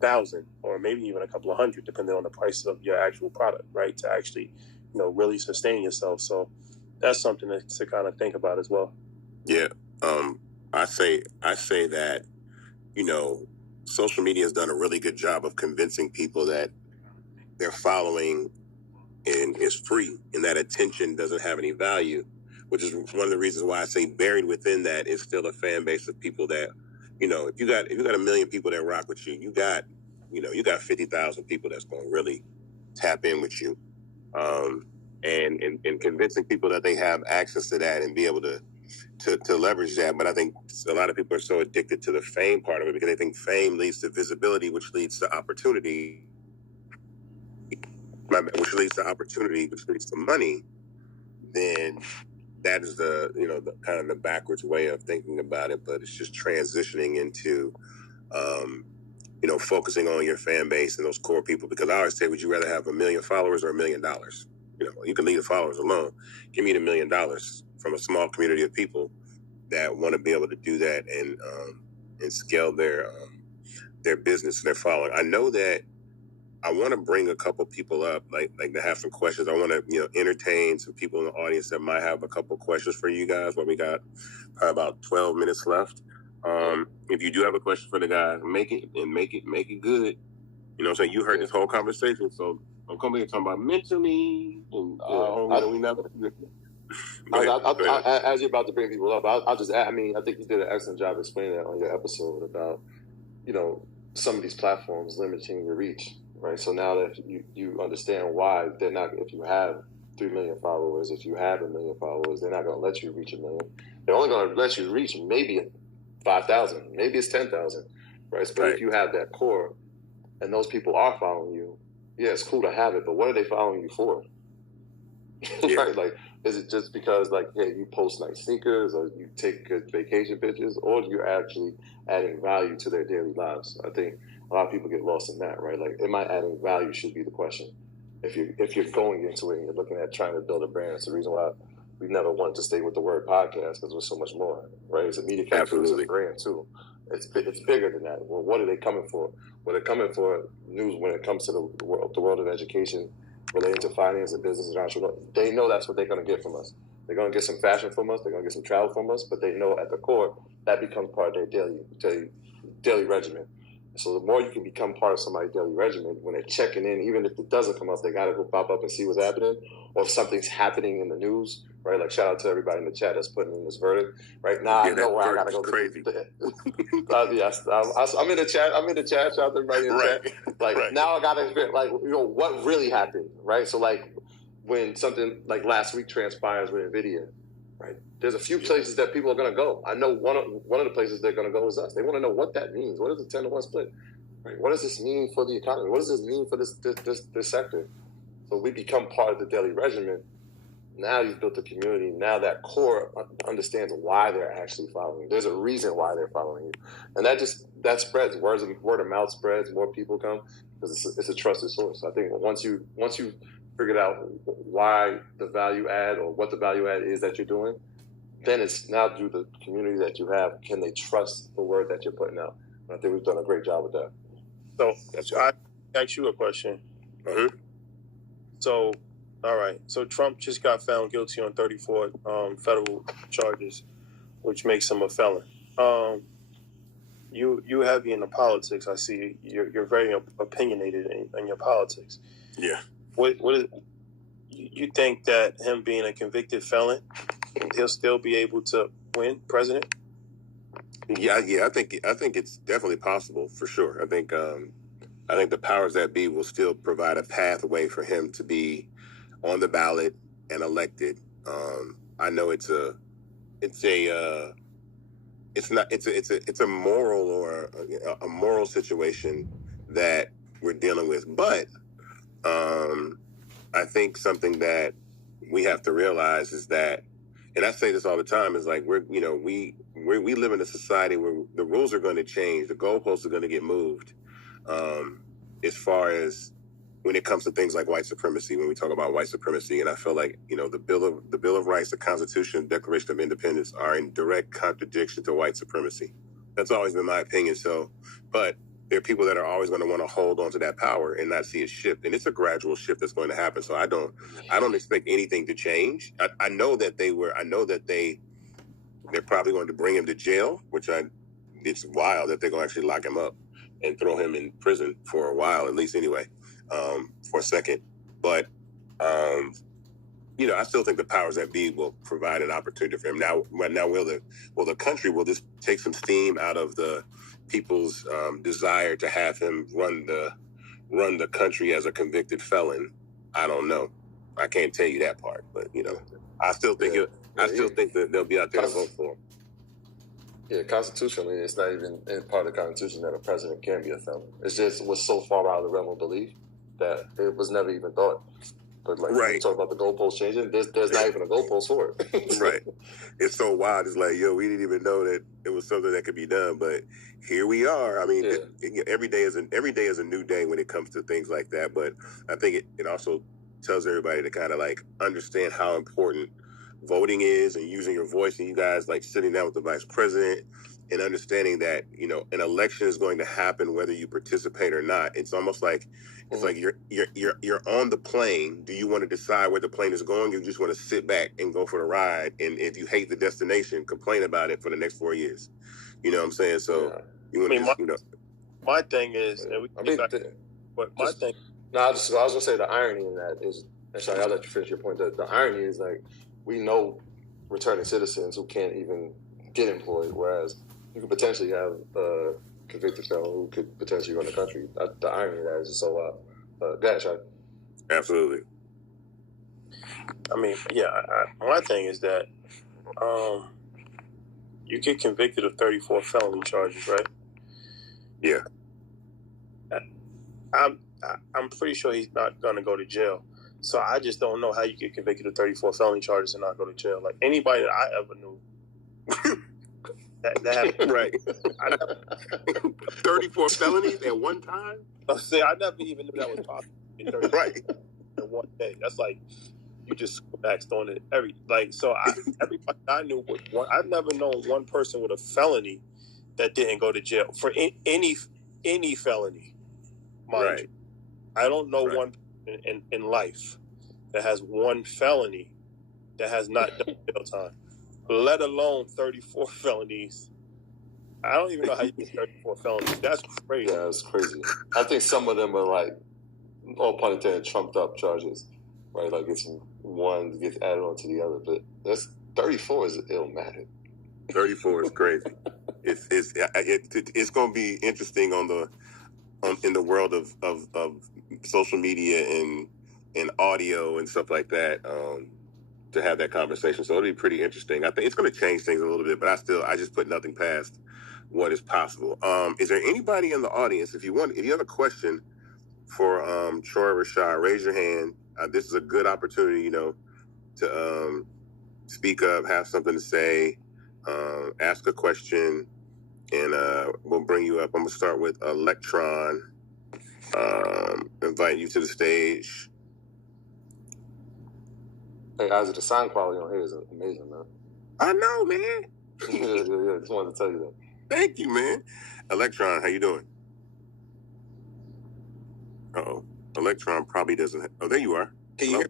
thousand or maybe even a couple of hundred, depending on the price of your actual product, right? To actually, really sustain yourself. So that's something to kind of think about as well. Yeah. I say that, social media has done a really good job of convincing people that their following is free and that attention doesn't have any value, which is one of the reasons why I say buried within that is still a fan base of people that, if you got 1 million people that rock with you, you got 50,000 people that's going to really tap in with you. And convincing people that they have access to that and be able to leverage that. But I think a lot of people are so addicted to the fame part of it because they think fame leads to visibility, which leads to opportunity, which leads to money. Then that is the kind of the backwards way of thinking about it. But it's just transitioning into focusing on your fan base and those core people. Because I always say, would you rather have 1 million followers or $1 million? You can leave the followers alone. Give me the $1 million from a small community of people that want to be able to do that and scale their business and their following. I know that I want to bring a couple people up, like to have some questions. I want to entertain some people in the audience that might have a couple questions for you guys. Well, we got about 12 minutes left. If you do have a question for the guys, make it good. You know what I'm saying? You heard this whole conversation, so don't come here talking about mentally. And, we never. As you're about to bring people up, I'll just add, I think you did an excellent job explaining that on your episode about, some of these platforms limiting your reach, right? So now that you understand why they're not, if you have 3 million followers, if you have 1 million followers, they're not going to let you reach 1 million. They're only going to let you reach maybe 5,000, maybe it's 10,000, right? But if you have that core and those people are following you, yeah, it's cool to have it, but what are they following you for? Yeah. Right? Like, is it just because, you post nice sneakers or you take good vacation pictures, or you're actually adding value to their daily lives? I think a lot of people get lost in that, right? Like, am I adding value should be the question. If you're going into it and you're looking at trying to build a brand, it's the reason why we never wanted to stay with the word podcast, because there's so much more, right? It's a media company, it's a brand too. It's bigger than that. Well, what are they coming for? Well, they're coming for news when it comes to the world of education, related to finance and business and entrepreneurship. They know that's what they're going to get from us. They're going to get some fashion from us. They're going to get some travel from us. But they know at the core that becomes part of their daily regimen. So the more you can become part of somebody's daily regimen, when they're checking in, even if it doesn't come up, they got to go pop up and see what's happening. Or if something's happening in the news, right? Like, shout out to everybody in the chat that's putting in this verdict. Right now, I know where I got to go. Crazy. Yes, I'm in the chat. Shout out to everybody in the chat. Now I got to figure, what really happened, right? So, when something like last week transpires with NVIDIA, right? There's a few places that people are going to go. I know one of the places they're going to go is us. They want to know what that means. What is the 10-to-1 split? Right? What does this mean for the economy? What does this mean for this sector? So we become part of the daily regimen. Now you've built a community. Now that core understands why they're actually following you. There's a reason why they're following you, and that spreads. Word of mouth spreads. More people come because it's a trusted source. I think once you figured out why the value add or what the value add is that you're doing, then it's now through the community that you have, can they trust the word that you're putting out? And I think we've done a great job with that. So I ask you a question. Mm-hmm. So, all right. So Trump just got found guilty on 34 federal charges, which makes him a felon. You heavy into politics. I see you're very opinionated in your politics. Yeah. What is you think that him being a convicted felon, he'll still be able to win president? Yeah. I think it's definitely possible for sure. I think the powers that be will still provide a pathway for him to be on the ballot and elected. I know it's a moral or a moral situation that we're dealing with, but I think something that we have to realize is that, and I say this all the time, is like we live in a society where the rules are going to change, the goalposts are going to get moved, as far as when it comes to things like white supremacy, when we talk about white supremacy, and I feel like, you know, the Bill of Rights, the Constitution, Declaration of Independence are in direct contradiction to white supremacy. That's always been my opinion. So, but there are people that are always going to want to hold on to that power and not see it shift, and it's a gradual shift that's going to happen. So I don't expect anything to change. I know that they're probably going to bring him to jail, it's wild that they're going to actually lock him up and throw him in prison for a while, at least anyway, for a second. But, you know, I still think the powers that be will provide an opportunity for him. Now will the country, will this take some steam out of the people's desire to have him run the country as a convicted felon? I don't know. I can't tell you that part, but, you know, I still think that they'll be out there to vote for him. Yeah, constitutionally, it's not even in part of the Constitution that a president can be a felon. It's just was so far out of the realm of belief that it was never even thought. But like, right. You talk about the goalposts changing, there's not even a goalpost for it. Right. It's so wild. It's like, yo, we didn't even know that it was something that could be done, but here we are. I mean, every day is a new day when it comes to things like that. But I think it also tells everybody to kind of like understand how important voting is and using your voice, and you guys like sitting down with the vice president and understanding that, you know, an election is going to happen whether you participate or not. It's almost like it's like you're on the plane. Do you want to decide where the plane is going? You just want to sit back and go for the ride, and if you hate the destination, complain about it for the next 4 years. You know what I'm saying? So you want to my thing is, and my thing. No, I was gonna say the irony in that is, and sorry, I'll let you finish your point. That the irony is like, we know returning citizens who can't even get employed, whereas you could potentially have a convicted felon who could potentially run the country. The irony of that is just so wild. Go ahead, Sean. Absolutely. I mean, my thing is that you get convicted of 34 felony charges, right? Yeah. I'm pretty sure he's not going to go to jail. So I just don't know how you get convicted of 34 felony charges and not go to jail. Like anybody that I ever knew, that happened. Right. 34 felonies at one time? See, I never even knew that was possible. Right. In one day. That's like you just maxed on it. Everybody I knew I've never known one person with a felony that didn't go to jail for any felony. Mind you. I don't know one in life that has one felony that has not done jail time, let alone 34 felonies. I don't even know how you get 34 felonies. That's crazy. Yeah, that's crazy. I think some of them are like, all pun intended, trumped up charges, right? Like it's one gets added on to the other, but that's 34 is illmatic. 34 is crazy. It's going to be interesting in the world of social media and audio and stuff like that, to have that conversation. So it'll be pretty interesting. I think it's going to change things a little bit, but I just put nothing past what is possible. Is there anybody in the audience, if you have a question for Troy Rashad, raise your hand. This is a good opportunity, you know, to speak up, have something to say, ask a question, and we'll bring you up. I'm going to start with Electron. Invite you to the stage. Hey, Isaac, the sound quality on here is amazing, man. I know, man. yeah. Just wanted to tell you that. Thank you, man. Electron, how you doing? Uh-oh. Electron probably doesn't... Oh, there you are. Can you hear?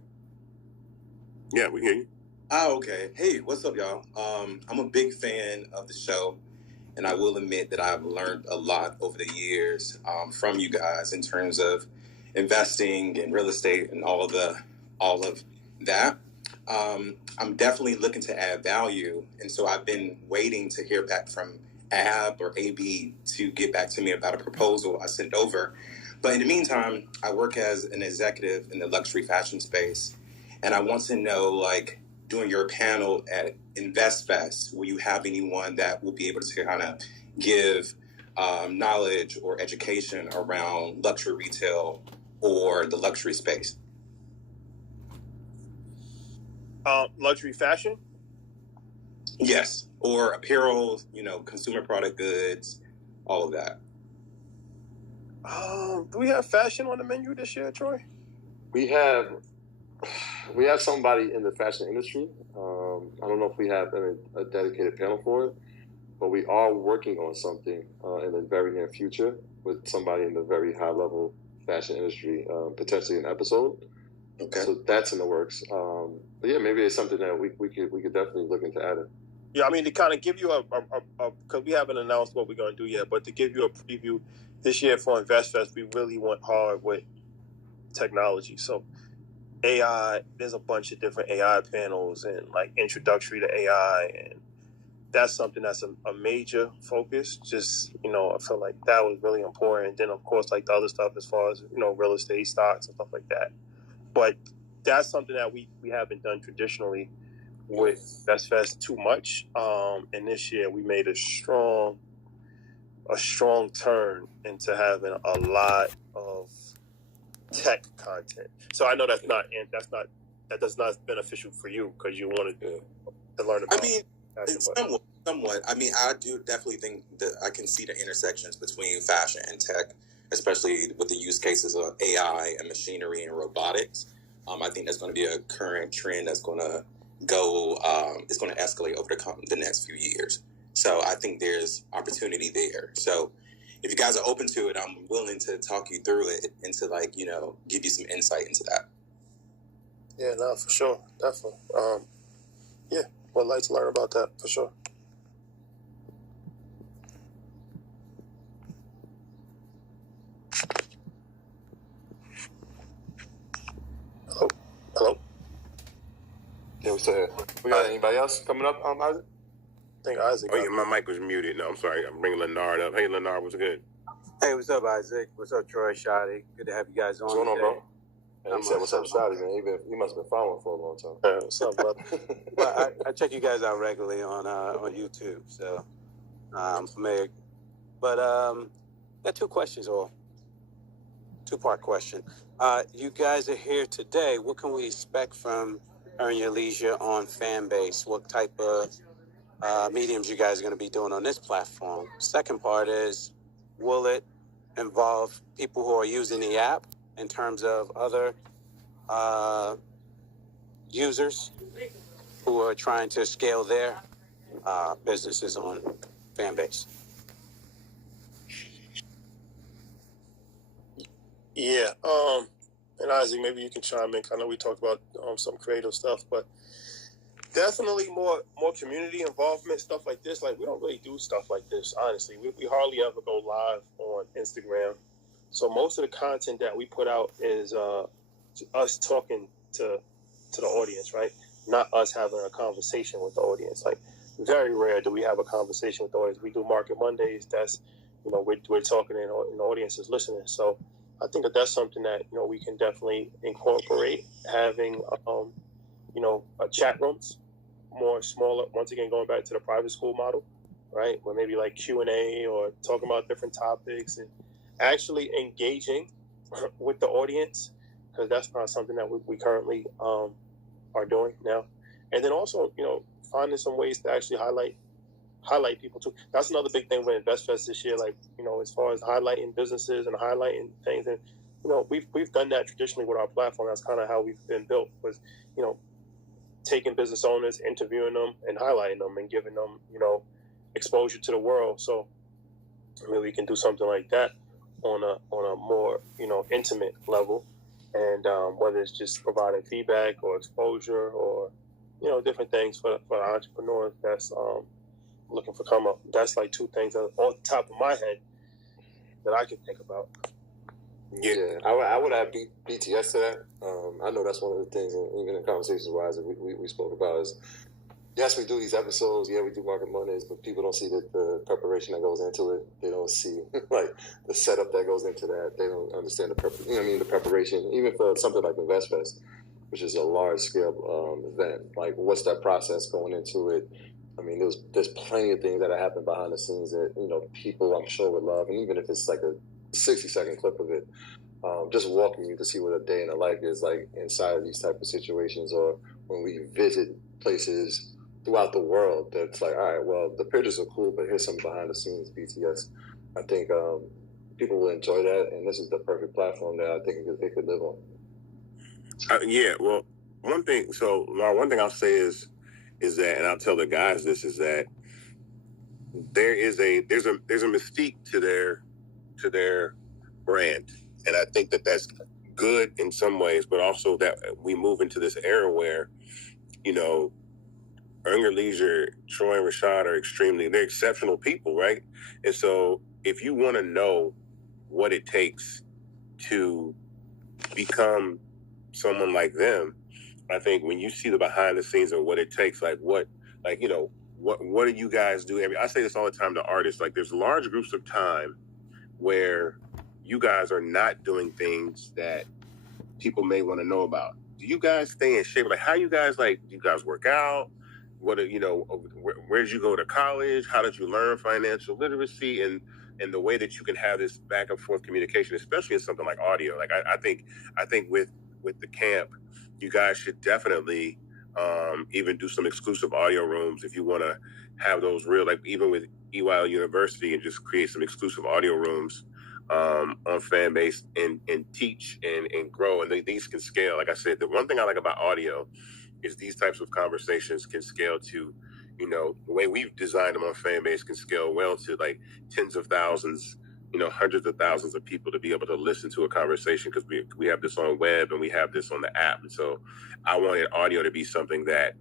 Yeah, we can hear you. Oh, okay. Hey, what's up, y'all? I'm a big fan of the show, and I will admit that I've learned a lot over the years from you guys in terms of investing in real estate and all of that. I'm definitely looking to add value, and so I've been waiting to hear back from AB or AB to get back to me about a proposal I sent over. But in the meantime, I work as an executive in the luxury fashion space, and I want to know, like, doing your panel at InvestFest, will you have anyone that will be able to kind of give knowledge or education around luxury retail or the luxury space? Luxury fashion? Yes, or apparel, consumer product goods, all of that. Do we have fashion on the menu this year, Troy? We have somebody in the fashion industry. I don't know if we have a dedicated panel for it, but we are working on something in the very near future with somebody in the very high level fashion industry, potentially an episode. Okay. So that's in the works. But yeah, maybe it's something that we could definitely look into adding. Yeah, I mean, to kind of give you because we haven't announced what we're going to do yet, but to give you a preview, this year for InvestFest, we really went hard with technology. So AI, there's a bunch of different AI panels and like introductory to AI, and that's something that's a major focus. Just, I feel like that was really important. And then, of course, like the other stuff as far as, real estate, stocks, and stuff like that. But that's something that we haven't done traditionally with InvestFest too much. And this year we made a strong turn into having a lot of tech content. So I know that does not beneficial for you because you wanted to learn about. I mean, it's somewhat. I mean, I do definitely think that I can see the intersections between fashion and tech, especially with the use cases of AI and machinery and robotics. I think that's going to be a current trend that's going to go. It's going to escalate over the next few years. So I think there's opportunity there. So if you guys are open to it, I'm willing to talk you through it and to give you some insight into that. Yeah, no, for sure, definitely. Yeah, would like to learn about that for sure. Hello. Yeah, we got anybody else coming up, Isaac? I think Isaac. Oh yeah, my mic was muted. No, I'm sorry. I'm bringing Leonard up. Hey, Leonard, what's good? Hey, what's up, Isaac? What's up, Troy, Shadi? Good to have you guys on. What's going on, bro? Hey, he said, "What's up, Shadi, man? You must have been following for a long time." What's up, brother? Well, I check you guys out regularly on YouTube, so I'm familiar. But got two questions, or two-part question. You guys are here today. What can we expect from Earn Your Leisure on Fanbase? What type of mediums you guys are going to be doing on this platform? Second part is, will it involve people who are using the app in terms of other users who are trying to scale their businesses on Fanbase? Yeah. And Isaac, maybe you can chime in. I know we talked about some creative stuff, but definitely more community involvement, stuff like this. Like, we don't really do stuff like this, honestly. We hardly ever go live on Instagram. So most of the content that we put out is us talking to the audience, right? Not us having a conversation with the audience. Like, very rare do we have a conversation with the audience. We do Market Mondays. That's, we're talking and the audience is listening. So I think that's something that, we can definitely incorporate, having, a chat rooms, more smaller, once again, going back to the private school model, right? Where maybe like Q&A or talking about different topics and actually engaging with the audience, because that's not something that we currently are doing now. And then also, finding some ways to actually highlight people too. That's another big thing with InvestFest this year, like, as far as highlighting businesses and highlighting things. And, we've done that traditionally with our platform. That's kind of how we've been built, was, taking business owners, interviewing them and highlighting them and giving them, exposure to the world. So maybe we can do something like that on a more, intimate level. And whether it's just providing feedback or exposure or, different things for entrepreneurs that's looking for come up. That's like two things off the top of my head that I can think about. Yeah, I would add BTS to that. I know that's one of the things, even in conversations wise, that we spoke about is, yes, we do these episodes. Yeah, we do Market Mondays, but people don't see the preparation that goes into it. They don't see like the setup that goes into that. They don't understand the preparation, even for something like InvestFest, which is a large scale event. Like, what's that process going into it? I mean, there's plenty of things that happen behind the scenes that people, I'm sure, would love, and even if it's like a 60-second clip of it, just walking you to see what a day in the life is like inside of these type of situations, or when we visit places throughout the world. That's like, all right, well, the pictures are cool, but here's some behind the scenes BTS. I think people will enjoy that, and this is the perfect platform that I think they could live on. Yeah, well, one thing I'll say is that, and I'll tell the guys this, is that there's a mystique to their brand, and I think that's good in some ways, but also that we move into this era where, Earn Your Leisure, Troy and Rashad they're exceptional people, right? And so if you want to know what it takes to become someone like them, I think when you see the behind the scenes of what it takes, what do you guys do? I say this all the time to artists, there's large groups of time where you guys are not doing things that people may want to know about. Do you guys stay in shape? How you guys, do you guys work out? Where did you go to college? How did you learn financial literacy? And the way that you can have this back and forth communication, especially in something like audio. I think with the camp, you guys should definitely even do some exclusive audio rooms if you want to have those real, even with EYL University, and just create some exclusive audio rooms on Fanbase and teach and grow. And these can scale. Like I said, the one thing I like about audio is these types of conversations can scale to, the way we've designed them on Fanbase can scale well to tens of thousands, hundreds of thousands of people to be able to listen to a conversation, because we have this on web and we have this on the app. And so I wanted audio to be something that,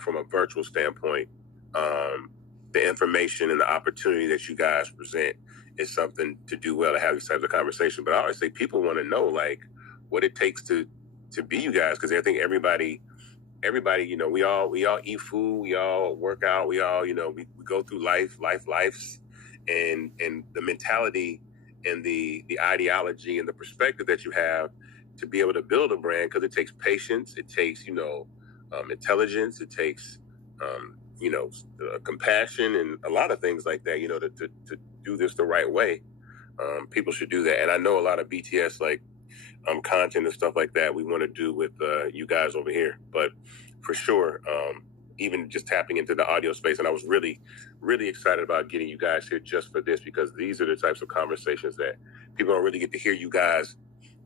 from a virtual standpoint, the information and the opportunity that you guys present is something to do well, to have these types of conversations. But I always say people want to know what it takes to be you guys, because I think everybody, we all eat food, we all work out, we all, we go through lives, and the mentality and the ideology and the perspective that you have to be able to build a brand, because it takes patience, it takes, intelligence, it takes, compassion, and a lot of things like that, to do this the right way. People should do that. And I know a lot of BTS, content and stuff like that we want to do with you guys over here, but for sure, even just tapping into the audio space. And I was really, really excited about getting you guys here just for this, because these are the types of conversations that people don't really get to hear you guys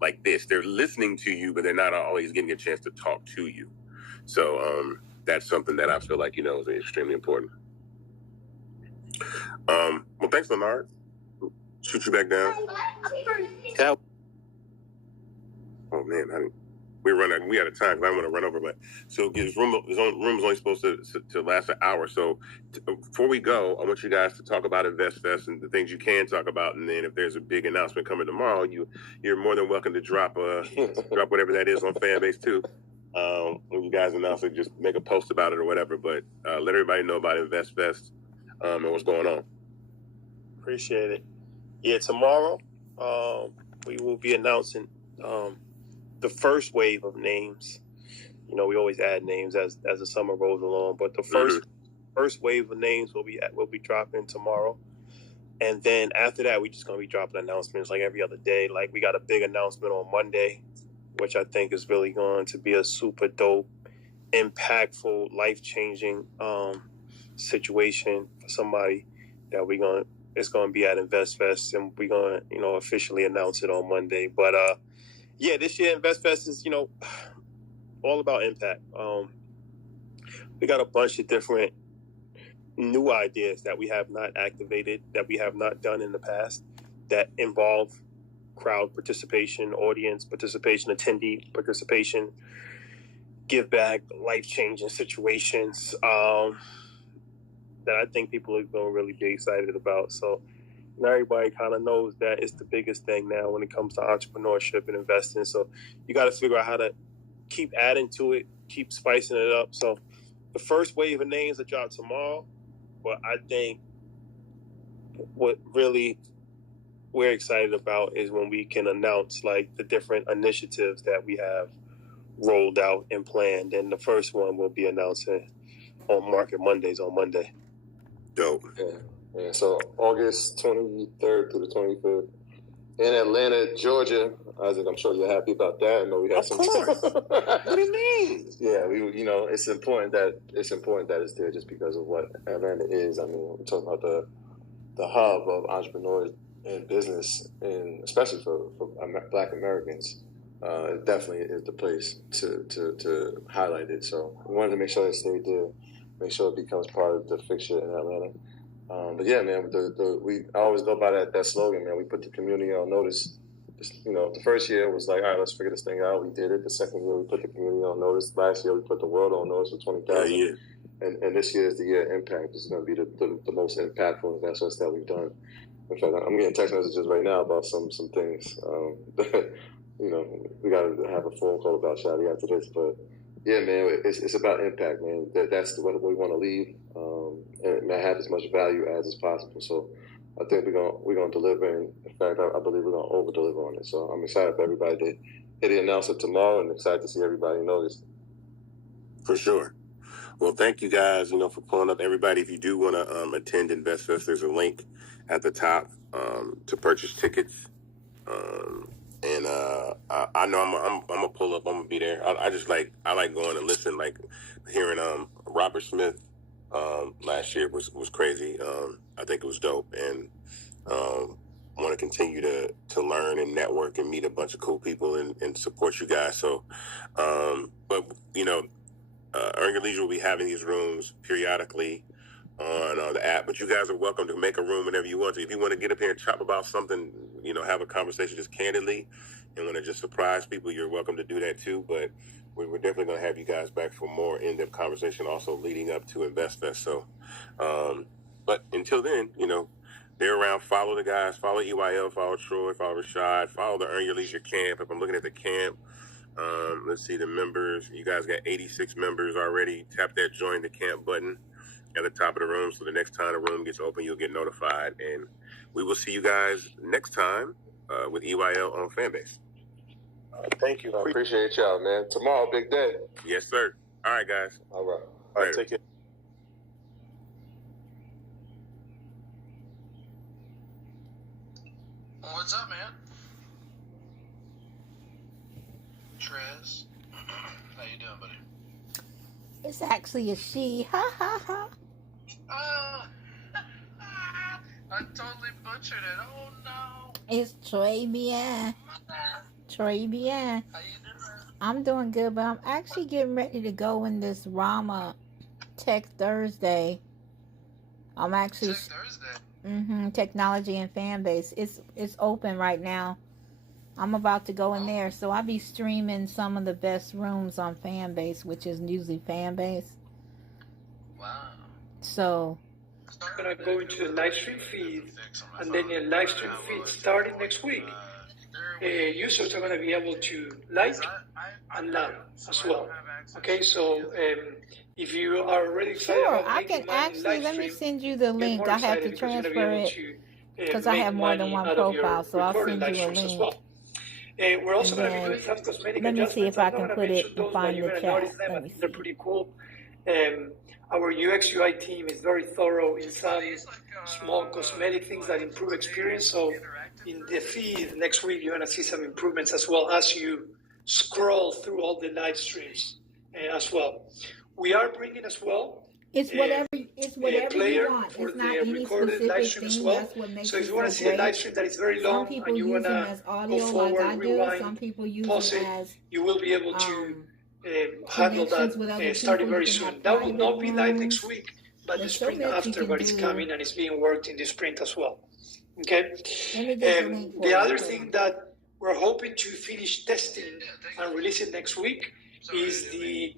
like this. They're listening to you, but they're not always getting a chance to talk to you. So that's something that I feel like, is extremely important. Well, thanks, Leonard. Shoot you back down. Yeah. Oh man, we out of time because I don't want to run over. But so his room's only supposed to last an hour. So before we go, I want you guys to talk about InvestFest and the things you can talk about. And then if there's a big announcement coming tomorrow, you're more than welcome to drop whatever that is on Fanbase too. When you guys announce it, just make a post about it or whatever. But let everybody know about InvestFest and what's going on. Appreciate it. Yeah, tomorrow we will be announcing the first wave of names. We always add names as the summer rolls along, but the first wave of names will be dropping tomorrow. And then after that, we're just going to be dropping announcements every other day. We got a big announcement on Monday, which I think is really going to be a super dope, impactful, life-changing situation for somebody that it's going to be at InvestFest, and we're going to, officially announce it on Monday. But yeah, this year InvestFest is, all about impact. We got a bunch of different new ideas that we have not activated, that we have not done in the past, that involve crowd participation, audience participation, attendee participation, give back, life-changing situations that I think people are going to really be excited about. So now everybody kind of knows that it's the biggest thing now when it comes to entrepreneurship and investing. So you got to figure out how to keep adding to it, keep spicing it up. So the first wave of names that drop tomorrow, but I think what really we're excited about is when we can announce the different initiatives that we have rolled out and planned. And the first one we'll be announcing on Market Mondays on Monday. Dope. Yeah. So August 23rd to the 25th in Atlanta, Georgia. Isaac, I'm sure you're happy about that. I know we got some. Of course. What do you mean? Yeah, it's important that it's there just because of what Atlanta is. I mean, we're talking about the hub of entrepreneurs in business, and especially for Black Americans, it definitely is the place to highlight it. So we wanted to make sure it stayed there, make sure it becomes part of the fixture in Atlanta. But yeah, man, I always go by that slogan, man. We put the community on notice. You know, the first year was like, all right, let's figure this thing out. We did it. The second year, we put the community on notice. Last year, we put the world on notice for 20,000. Yeah. And this year is the year of impact. This is going to be the most impactful investments that we've done. In fact, I'm getting text messages right now about some things. You know, we got to have a phone call about Shadi after this. But yeah, man, it's about impact, man. That's what we want to leave, and have as much value as possible. So I think we're gonna deliver. And in fact, I believe we're gonna over deliver on it. So I'm excited for everybody to hit the announcement tomorrow, and excited to see everybody notice. For sure. Well, thank you guys, for pulling up. Everybody, if you do want to attend InvestFest, there's a link at the top to purchase tickets. I know I'm gonna pull up. I'm gonna be there. I like going and listen. Like hearing Robert Smith last year was crazy. I think it was dope, and want to continue to learn and network and meet a bunch of cool people and support you guys. So, but Earn Your Leisure will be having these rooms periodically on the app, but you guys are welcome to make a room whenever you want to. If you want to get up here and chat about something, have a conversation just candidly and want to just surprise people, you're welcome to do that too. But we're definitely going to have you guys back for more in-depth conversation also leading up to InvestFest. So, but until then, they're around. Follow the guys, follow EYL, follow Troy, follow Rashad, follow the Earn Your Leisure camp. If I'm looking at the camp, let's see the members. You guys got 86 members already. Tap that join the camp button at the top of the room, so the next time the room gets open, you'll get notified. And we will see you guys next time with EYL on Fanbase. Thank you. I appreciate y'all, man. Tomorrow, big day. Yes, sir. All right, guys. All right. All right, take it. What's up, man? Trez. How you doing, buddy? It's actually a she. Ha ha ha. I totally butchered it. Oh no. It's Troy Bien. Troy Bien. How you doing? I'm doing good, but I'm actually getting ready to go in this Rama Tech Thursday. I'm actually Tech Thursday. Technology and Fanbase. It's open right now. I'm about to go in there, so I'll be streaming some of the best rooms on Fanbase, which is usually Fanbase. Wow. So I'm going to go into the live stream feed, and then the live stream feed starting next week. Users are going to be able to like and love as well. Okay, so if you are already excited sure, about I can actually, let me send you the link. I have to transfer it because I have more than one profile, so I'll send you a link. Well. We're also going to be doing some cosmetic let me adjustments. see if I can put it and find the chat. They're pretty cool. Our UX UI team is very thorough in some small cosmetic things that improve experience. So in the feed next week, you're going to see some improvements as well as you scroll through all the live streams as well. We are bringing as well. It's whatever you want. For it's not the any recorded specific live stream thing. as well. That's what makes so if it you want to so see great. a live stream that is very long some people and you use want them to as go audio forward, like I do. rewind, Some people use pause it it, as you will be able to handle that starting very soon. That will not be live next week, but the sprint after, but it's coming and it's being worked in the sprint as well. Okay. The other thing that we're hoping to finish testing and release it next week is the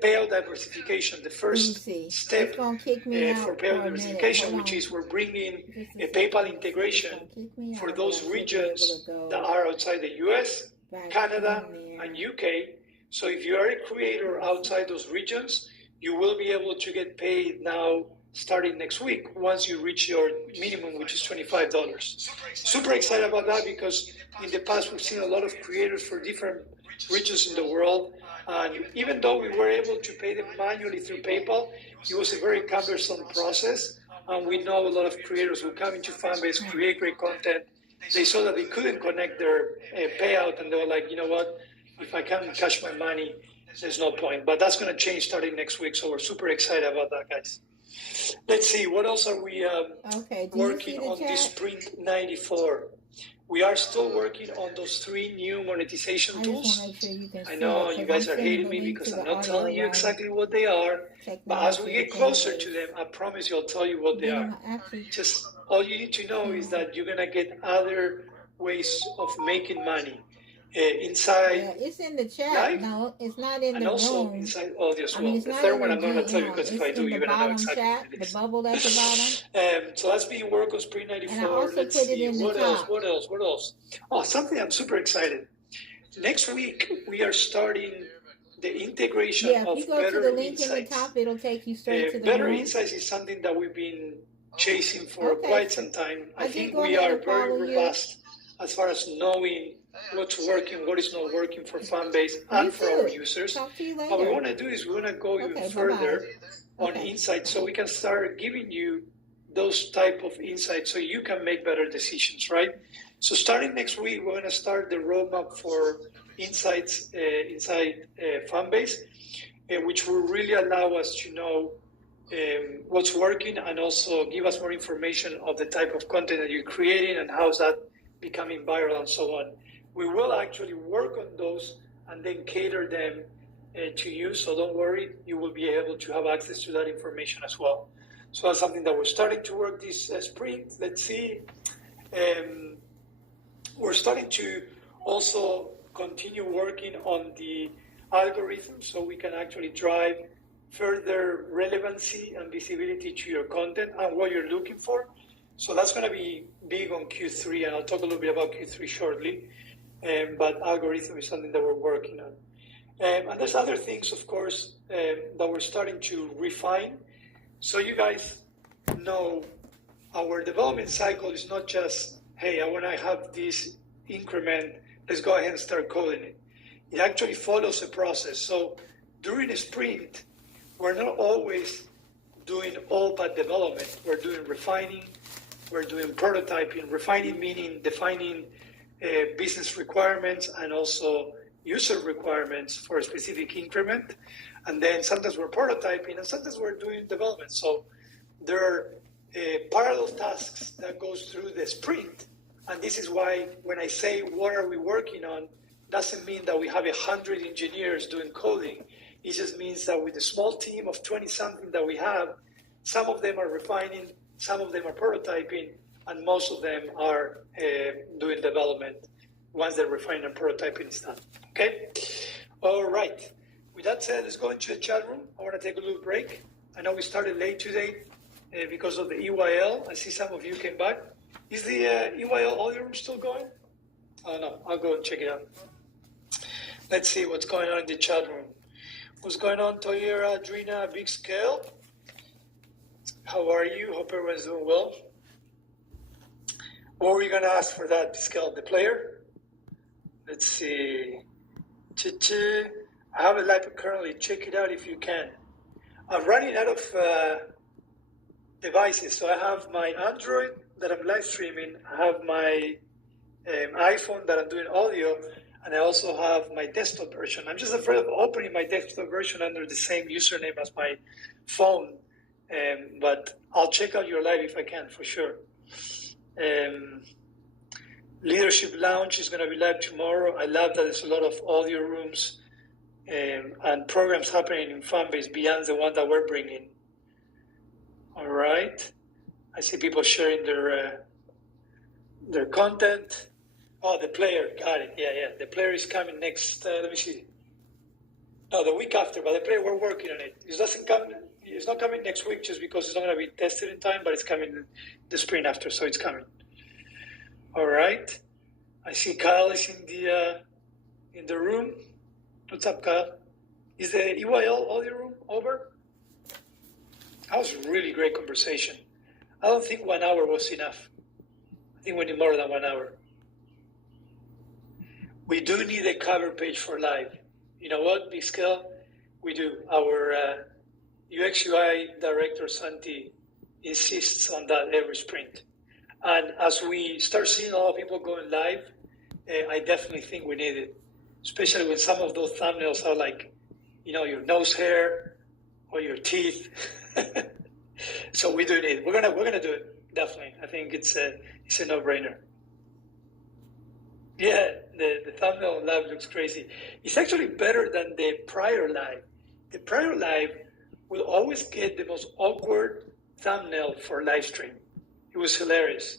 payout diversification, the first step for payout diversification, which is we're bringing a PayPal integration for those regions that are outside the US, Canada, and UK. So if you are a creator outside those regions, you will be able to get paid now starting next week once you reach your minimum, which is $25. Super excited about that because in the past we've seen a lot of creators for different regions in the world. And even though we were able to pay them manually through PayPal, it was a very cumbersome process. And we know a lot of creators who come into Fanbase, create great content. They saw that they couldn't connect their payout, and they were like, you know what? If I can't cash my money, there's no point. But that's going to change starting next week. So we're super excited about that, guys. Let's see, what else are we working on this Sprint 94? We are still working on those 3 new monetization tools. I know you guys are hating me because I'm not telling you exactly what they are, but as we get closer to them, I promise you I'll tell you what they are. Just all you need to know is that you're going to get other ways of making money. Inside, yeah, it's in the chat. live, No, it's not in the also room. inside audio as I well. mean, it's The not third in one the I'm not going to tell you GM. because if It's I do, in the you're going to know bottom exactly chat, what it the is. bubble at the bottom. So that's being worked on Sprint And I 94. also Let's put it see, in the what else, top. what else, what else? Oh, something I'm super excited. Next week, we are starting the integration Yeah, if of you go to Better the link in the Insights. top, it'll take you straight to the Better room. Insights is something that we've been chasing for Okay, quite some time. I I did think go we ahead are and very follow you. robust as far as knowing what's working, what is not working for Fanbase You and for our too. users. Talk to you What we later. want to do is we want to go even Okay, further bye-bye. on Okay. insights so we can start giving you those type of insights so you can make better decisions, right? So starting next week, we're going to start the roadmap for insights inside Fanbase, which will really allow us to know what's working and also give us more information of the type of content that you're creating and how's that becoming viral and so on. We will actually work on those and then cater them to you. So don't worry, you will be able to have access to that information as well. So that's something that we're starting to work this sprint. Let's see. We're starting to also continue working on the algorithm so we can actually drive further relevancy and visibility to your content and what you're looking for. So that's going to be big on Q3, and I'll talk a little bit about Q3 shortly. But algorithm is something that we're working on. And there's other things, of course, that we're starting to refine. So you guys know our development cycle is not just, hey, I want to have this increment, let's go ahead and start coding it. It actually follows a process. So during a sprint, we're not always doing all but development. We're doing refining, we're doing prototyping. Refining meaning defining business requirements and also user requirements for a specific increment. And then sometimes we're prototyping and sometimes we're doing development. So there are parallel tasks that goes through the sprint. And this is why when I say what are we working on, doesn't mean that we have 100 engineers doing coding. It just means that with the small team of 20-something that we have, some of them are refining, some of them are prototyping, and most of them are doing development once they're refining and prototyping is done. Okay? All right. With that said, let's go into the chat room. I want to take a little break. I know we started late today because of the EYL. I see some of you came back. Is the EYL audio room still going? Oh, no. I'll go and check it out. Let's see what's going on in the chat room. What's going on, Toyera, Adrina, Big Scale? How are you? Hope everyone's doing well. What were you going to ask for that, Big Scale? The player? Let's see. I have it live currently. Check it out if you can. I'm running out of devices. So I have my Android that I'm live streaming. I have my iPhone that I'm doing audio. And I also have my desktop version. I'm just afraid of opening my desktop version under the same username as my phone. But I'll check out your live if I can, for sure. Leadership Lounge is going to be live tomorrow. I love that there's a lot of audio rooms and programs happening in Fanbase beyond the one that we're bringing. All right. I see people sharing their content. Oh, the player. Got it. Yeah. The player is coming next. Let me see. No, the week after, but the player, we're working on it. It's not coming next week just because it's not going to be tested in time, but it's coming the sprint after, so it's coming. All right. I see Kyle is in the room. What's up, Kyle? Is the EYL audio room over? That was a really great conversation. I don't think 1 hour was enough. I think we need more than 1 hour. We do need a cover page for live. You know what, Big Scale? We do. Our UX UI director, Santi, insists on that every sprint. And as we start seeing a lot of people going live, I definitely think we need it. Especially when some of those thumbnails are like, your nose hair or your teeth. So we do need. We're gonna do it, definitely. I think it's a no-brainer. Yeah, the thumbnail live looks crazy. It's actually better than the prior live. The prior live will always get the most awkward thumbnail for live stream. It was hilarious.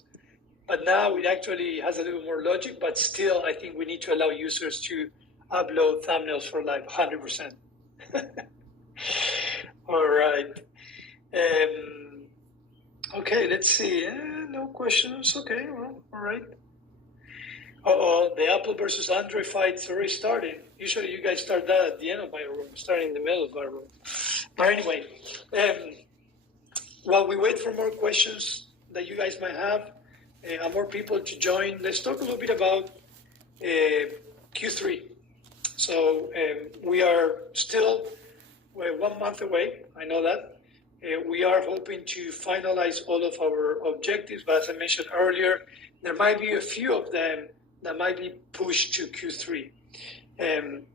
But now it actually has a little more logic, but still I think we need to allow users to upload thumbnails for live 100%. All right. Okay, let's see. No questions. Okay, well, all right. The Apple versus Android fight's already started. Usually you guys start that at the end of my room, starting in the middle of my room. But anyway, while we wait for more questions that you guys might have and more people to join, let's talk a little bit about Q3. So we are still 1 month away. I know that. We are hoping to finalize all of our objectives, but as I mentioned earlier, there might be a few of them that might be pushed to Q3.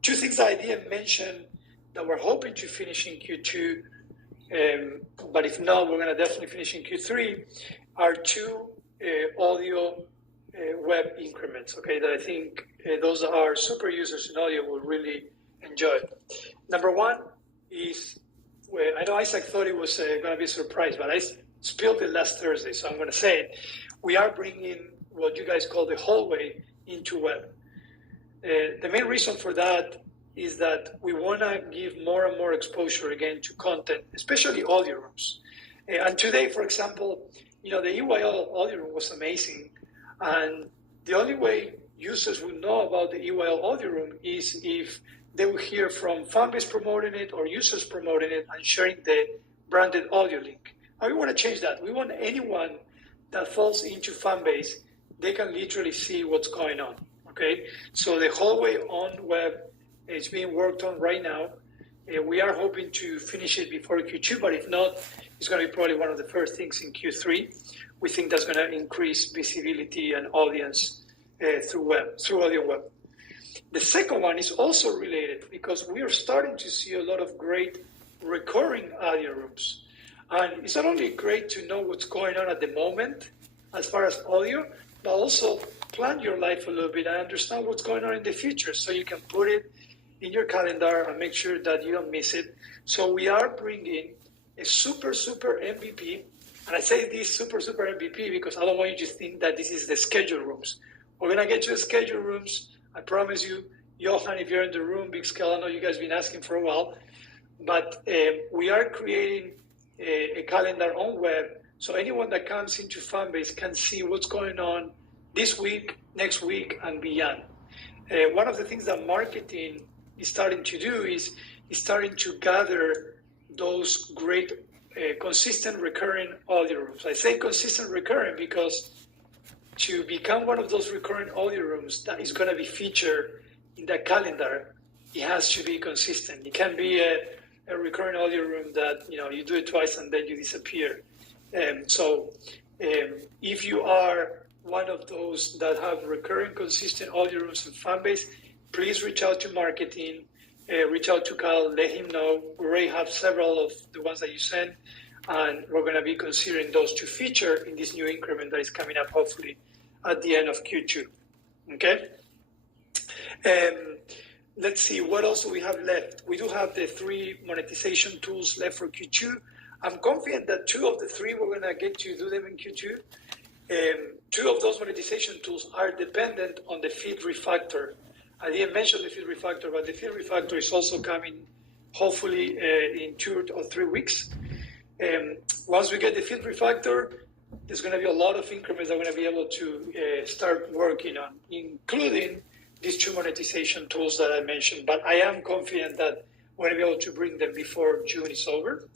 Two things that I didn't mention that we're hoping to finish in Q2, but if not, we're going to definitely finish in Q3, are two audio web increments, okay, that I think those that are super users in audio will really enjoy. Number one is, I know Isaac thought it was going to be a surprise, but I spilled it last Thursday, so I'm going to say it. We are bringing what you guys call the hallway into web. The main reason for that is that we want to give more and more exposure again to content, especially audio rooms. And today, for example, the EYL audio room was amazing. And the only way users would know about the EYL audio room is if they will hear from Fanbase promoting it or users promoting it and sharing the branded audio link. And we want to change that. We want anyone that falls into Fanbase, they can literally see what's going on, okay? So the hallway on web is being worked on right now. We are hoping to finish it before Q2, but if not, it's going to be probably one of the first things in Q3. We think that's going to increase visibility and audience through audio web. The second one is also related because we are starting to see a lot of great recurring audio rooms. And it's not only great to know what's going on at the moment as far as audio, but also plan your life a little bit and understand what's going on in the future so you can put it in your calendar and make sure that you don't miss it. So we are bringing a super MVP. And I say this super MVP because I don't want you to think that this is the schedule rooms. We're going to get you the schedule rooms. I promise you, Johan, if you're in the room, Big Scale, I know you guys have been asking for a while. But we are creating a calendar on web. So anyone that comes into Fanbase can see what's going on this week, next week, and beyond. One of the things that marketing is starting to do is starting to gather those great, consistent, recurring audio rooms. I say consistent, recurring because to become one of those recurring audio rooms that is going to be featured in that calendar, it has to be consistent. It can't be a recurring audio room that you do it twice and then you disappear. So if you are one of those that have recurring, consistent audio rooms in Fanbase, please reach out to marketing, reach out to Kyle, let him know. We already have several of the ones that you sent, and we're going to be considering those to feature in this new increment that is coming up, hopefully, at the end of Q2. Okay? Let's see, what else do we have left? We do have the 3 monetization tools left for Q2. I'm confident that 2 of the 3 we're going to get to do them in Q2. 2 of those monetization tools are dependent on the feed refactor. I didn't mention the feed refactor, but the feed refactor is also coming hopefully in 2 or 3 weeks. Once we get the feed refactor, there's going to be a lot of increments that we're going to be able to start working on, including these 2 monetization tools that I mentioned. But I am confident that we're going to be able to bring them before June is over.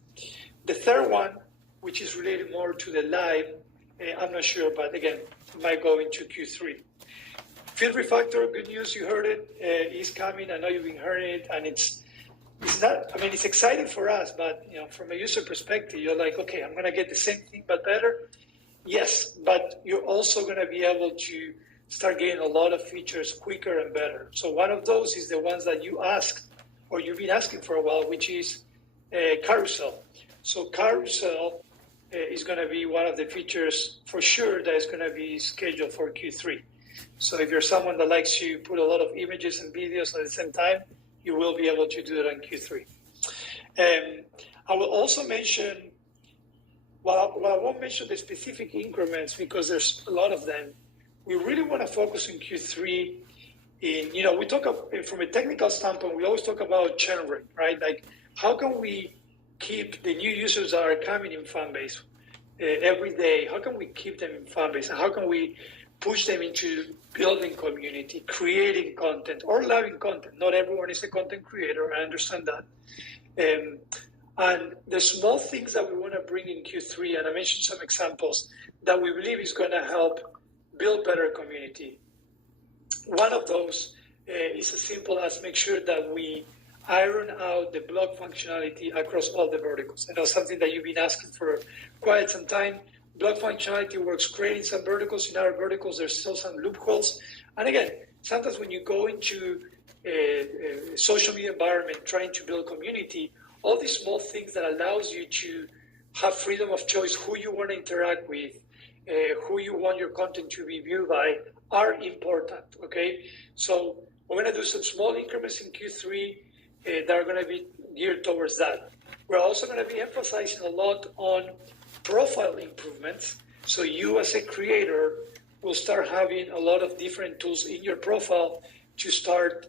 The third one, which is related more to the live, I'm not sure, but again, it might go into Q3. Field refactor, good news, you heard it, is coming. I know you've been hearing it, and it's not, I mean, it's exciting for us, but from a user perspective, you're like, okay, I'm going to get the same thing, but better. Yes, but you're also going to be able to start getting a lot of features quicker and better. So one of those is the ones that you asked, or you've been asking for a while, which is carousel. So carousel is going to be one of the features for sure that is going to be scheduled for Q3. So if you're someone that likes to put a lot of images and videos at the same time, you will be able to do it on Q3. I will also mention, well, I won't mention the specific increments because there's a lot of them. We really want to focus in Q3 in, we talk from a technical standpoint, we always talk about churn rate, right? Like, how can we keep the new users that are coming in Fanbase every day? How can we keep them in Fanbase? And how can we push them into building community, creating content, or loving content? Not everyone is a content creator. I understand that. And the small things that we want to bring in Q3, and I mentioned some examples that we believe is going to help build better community. One of those is as simple as make sure that we iron out the blog functionality across all the verticals. I know something that you've been asking for quite some time. Blog functionality works great in some verticals. In other verticals, there's still some loopholes. And again, sometimes when you go into a social media environment trying to build community, all these small things that allows you to have freedom of choice, who you want to interact with, who you want your content to be viewed by, are important, okay? So we're going to do some small increments in Q3 that are going to be geared towards that. We're also going to be emphasizing a lot on profile improvements. So you as a creator will start having a lot of different tools in your profile to start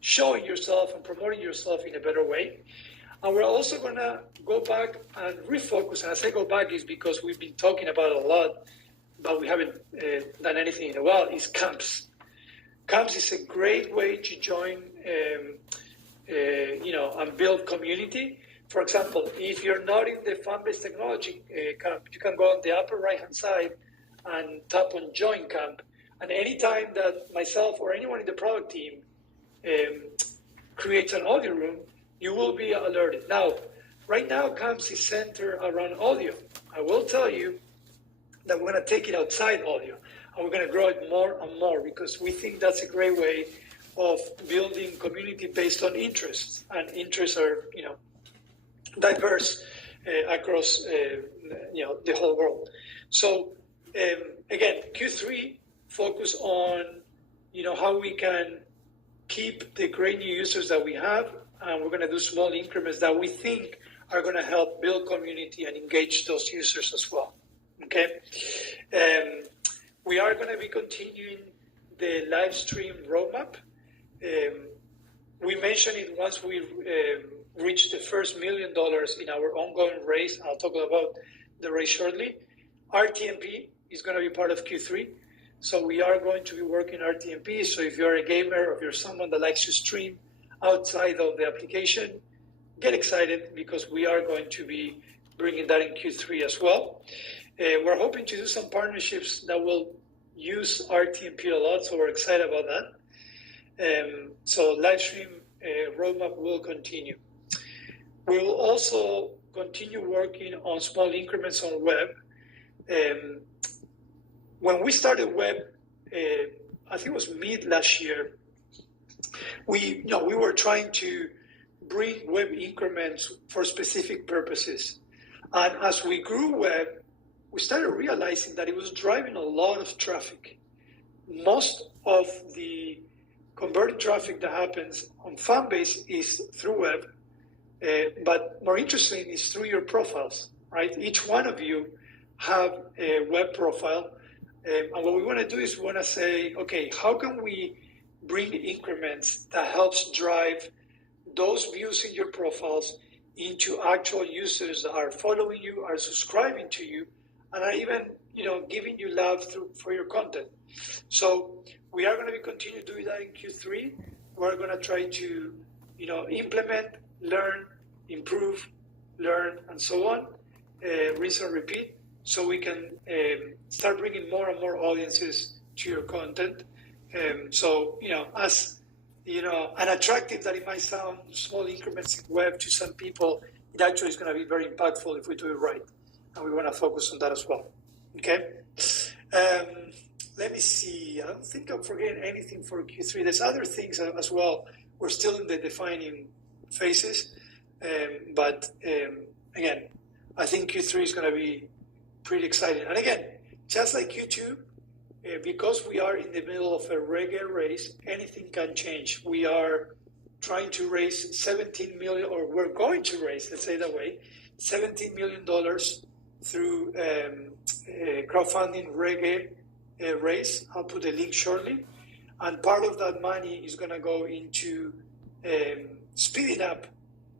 showing yourself and promoting yourself in a better way. And we're also going to go back and refocus. And I say go back is because we've been talking about it a lot, but we haven't done anything in a while, is camps. Camps is a great way to join, and build community. For example, if you're not in the Fanbase technology camp, you can go on the upper right-hand side and tap on Join Camp. And anytime that myself or anyone in the product team creates an audio room, you will be alerted. Now, right now, camps is centered around audio. I will tell you that we're going to take it outside audio, and we're going to grow it more and more because we think that's a great way of building community based on interests, and interests are, diverse across, the whole world. So, again, Q3 focus on, how we can keep the great new users that we have, and we're going to do small increments that we think are going to help build community and engage those users as well. Okay, we are going to be continuing the live stream roadmap. We mentioned it once we reached the first $1 million in our ongoing race. I'll talk about the race shortly. RTMP is going to be part of Q3. So we are going to be working RTMP. So if you're a gamer or if you're someone that likes to stream outside of the application, get excited because we are going to be bringing that in Q3 as well. We're hoping to do some partnerships that will use RTMP a lot, so we're excited about that. So live stream roadmap will continue. We will also continue working on small increments on web. When we started web, I think it was mid last year, we were trying to bring web increments for specific purposes. And as we grew web, we started realizing that it was driving a lot of traffic. Most of the converted traffic that happens on Fanbase is through web, but more interesting is through your profiles, right? Each one of you have a web profile, and what we want to do is we want to say, okay, how can we bring increments that helps drive those views in your profiles into actual users that are following you, are subscribing to you, and are even, giving you love for your content. So we are going to be continue doing that in Q3. We're going to try to, implement, learn, improve, learn, and so on, rinse and repeat, so we can start bringing more and more audiences to your content. So, as unattractive that it might sound, small increments in web to some people, it actually is going to be very impactful if we do it right. And we want to focus on that as well. Okay? Let me see. I don't think I'm forgetting anything for Q3. There's other things as well. We're still in the defining phases. But again, I think Q3 is going to be pretty exciting. And again, just like Q2, because we are in the middle of a reggae race, anything can change. We are trying to raise 17 million, or we're going to raise, let's say that way, $17 million through crowdfunding reggae race. I'll put a link shortly. And part of that money is going to go into speeding up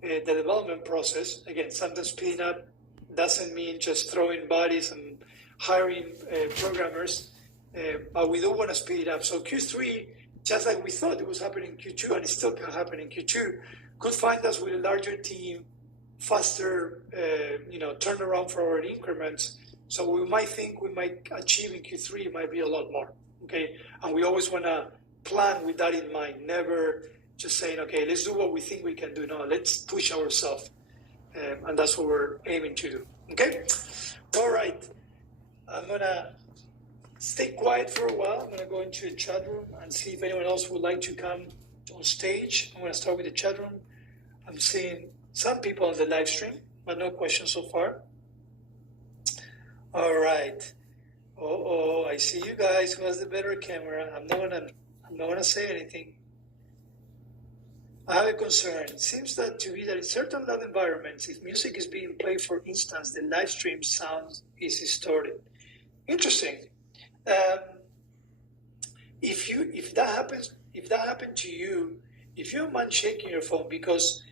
the development process. Again, sometimes speeding up doesn't mean just throwing bodies and hiring programmers, but we do want to speed it up. So Q3, just like we thought it was happening in Q2, and it still can happen in Q2, could find us with a larger team, faster, turnaround for our increments. So we might think we might achieve in Q3, it might be a lot more, okay? And we always want to plan with that in mind, never just saying, okay, let's do what we think we can do. No, let's push ourselves. And that's what we're aiming to do, okay? All right, I'm going to stay quiet for a while. I'm going to go into the chat room and see if anyone else would like to come on stage. I'm going to start with the chat room. I'm seeing some people on the live stream, but no questions so far. All right. I see you guys. Who has the better camera? I'm not gonna say anything. I have a concern. It seems that in certain lab environments, if music is being played, for instance, the live stream sound is distorted. Interesting. If that happened to you, if you don't mind shaking your phone, because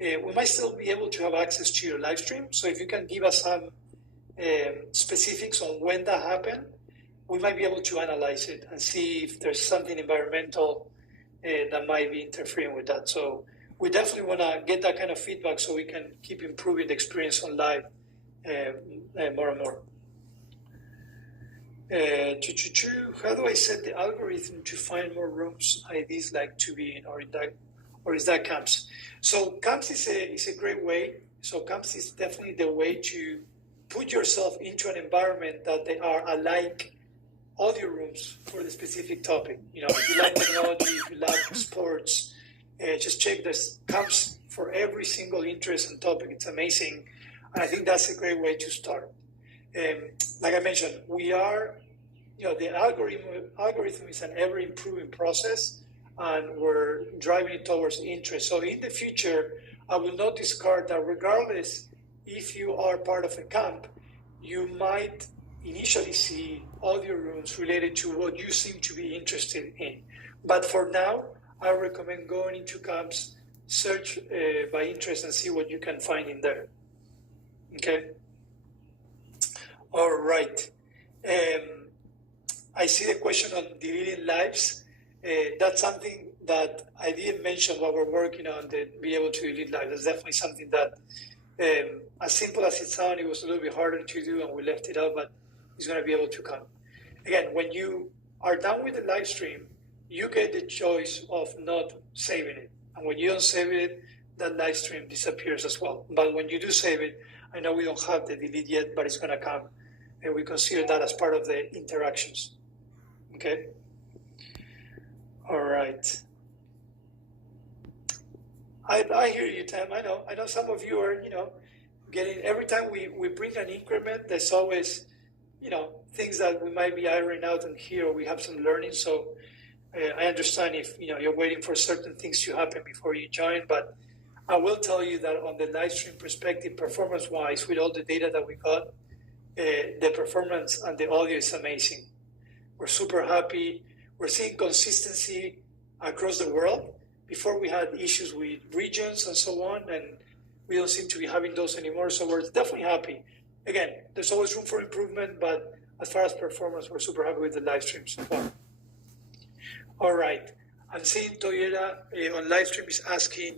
we might still be able to have access to your live stream. So if you can give us some specifics on when that happened, we might be able to analyze it and see if there's something environmental that might be interfering with that. So we definitely want to get that kind of feedback so we can keep improving the experience on live more and more. How do I set the algorithm to find more rooms IDs like to be in, or is that Camps? So Camps is a great way. So Camps is definitely the way to put yourself into an environment that they are alike audio rooms for the specific topic. If you like technology, if you like sports, just check this Camps for every single interest and topic. It's amazing. And I think that's a great way to start. Like I mentioned, we are, the algorithm is an ever improving process, and we're driving it towards interest. So in the future, I will not discard that regardless if you are part of a camp, you might initially see audio rooms related to what you seem to be interested in. But for now, I recommend going into camps, search by interest, and see what you can find in there. Okay? All right. I see the question on deleting lives. That's something that I didn't mention while we're working on to be able to delete lives. That's definitely something that, as simple as it sounded, it was a little bit harder to do, and we left it out, but it's going to be able to come. Again, when you are done with the live stream, you get the choice of not saving it. And when you don't save it, that live stream disappears as well. But when you do save it, I know we don't have the delete yet, but it's going to come. And we consider that as part of the interactions. Okay? All right. I hear you, Tam. I know some of you are, getting, every time we bring an increment, there's always, things that we might be ironing out and here we have some learning. So I understand if, you're waiting for certain things to happen before you join, but I will tell you that on the live stream perspective, performance-wise, with all the data that we got, the performance and the audio is amazing. We're super happy. We're seeing consistency across the world. Before we had issues with regions and so on, and we don't seem to be having those anymore. So we're definitely happy. Again, there's always room for improvement, but as far as performance, we're super happy with the live stream so far. All right. I'm seeing Toyota on live stream is asking,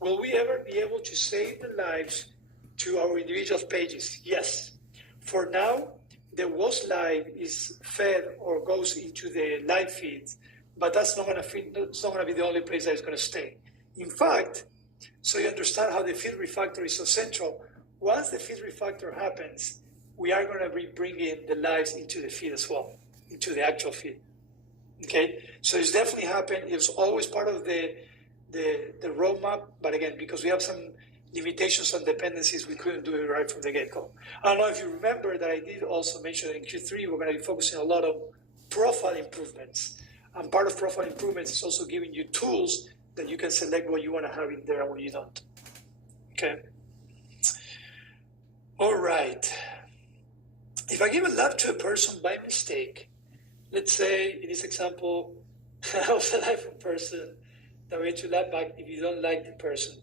will we ever be able to save the lives to our individual pages? Yes. For now, the WOS live is fed or goes into the live feeds, but that's not going to be the only place that is going to stay. In fact, so you understand how the feed refactor is so central, once the feed refactor happens, we are going to be bringing the lives into the feed as well, into the actual feed. Okay, so it's definitely happened. It was always part of the roadmap, but again, because we have some limitations and dependencies, we couldn't do it right from the get-go. I don't know if you remember that I did also mention in Q3, we're going to be focusing a lot on profile improvements. And part of profile improvements is also giving you tools that you can select what you want to have in there and what you don't. Okay. All right. If I give a lab to a person by mistake, let's say in this example of a live person that we to lab back if you don't like the person.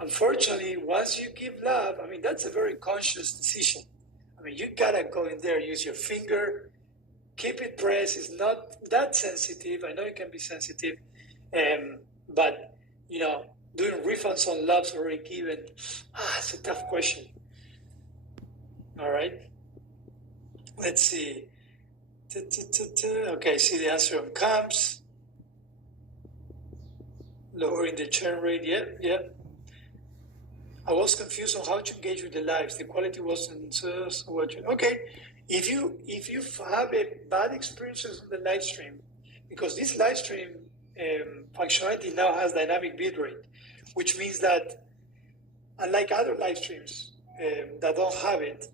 Unfortunately, once you give love, I mean, that's a very conscious decision. I mean, you gotta go in there, use your finger, keep it pressed. It's not that sensitive. I know it can be sensitive, but, you know, doing refunds on loves already given, it's a tough question. All right. Let's see. Okay, see the answer on comps. Lowering the churn rate, yeah. I was confused on how to engage with the lives. The quality wasn't so what you, okay. If you have a bad experiences on the live stream, because this live stream functionality now has dynamic bitrate, which means that unlike other live streams that don't have it,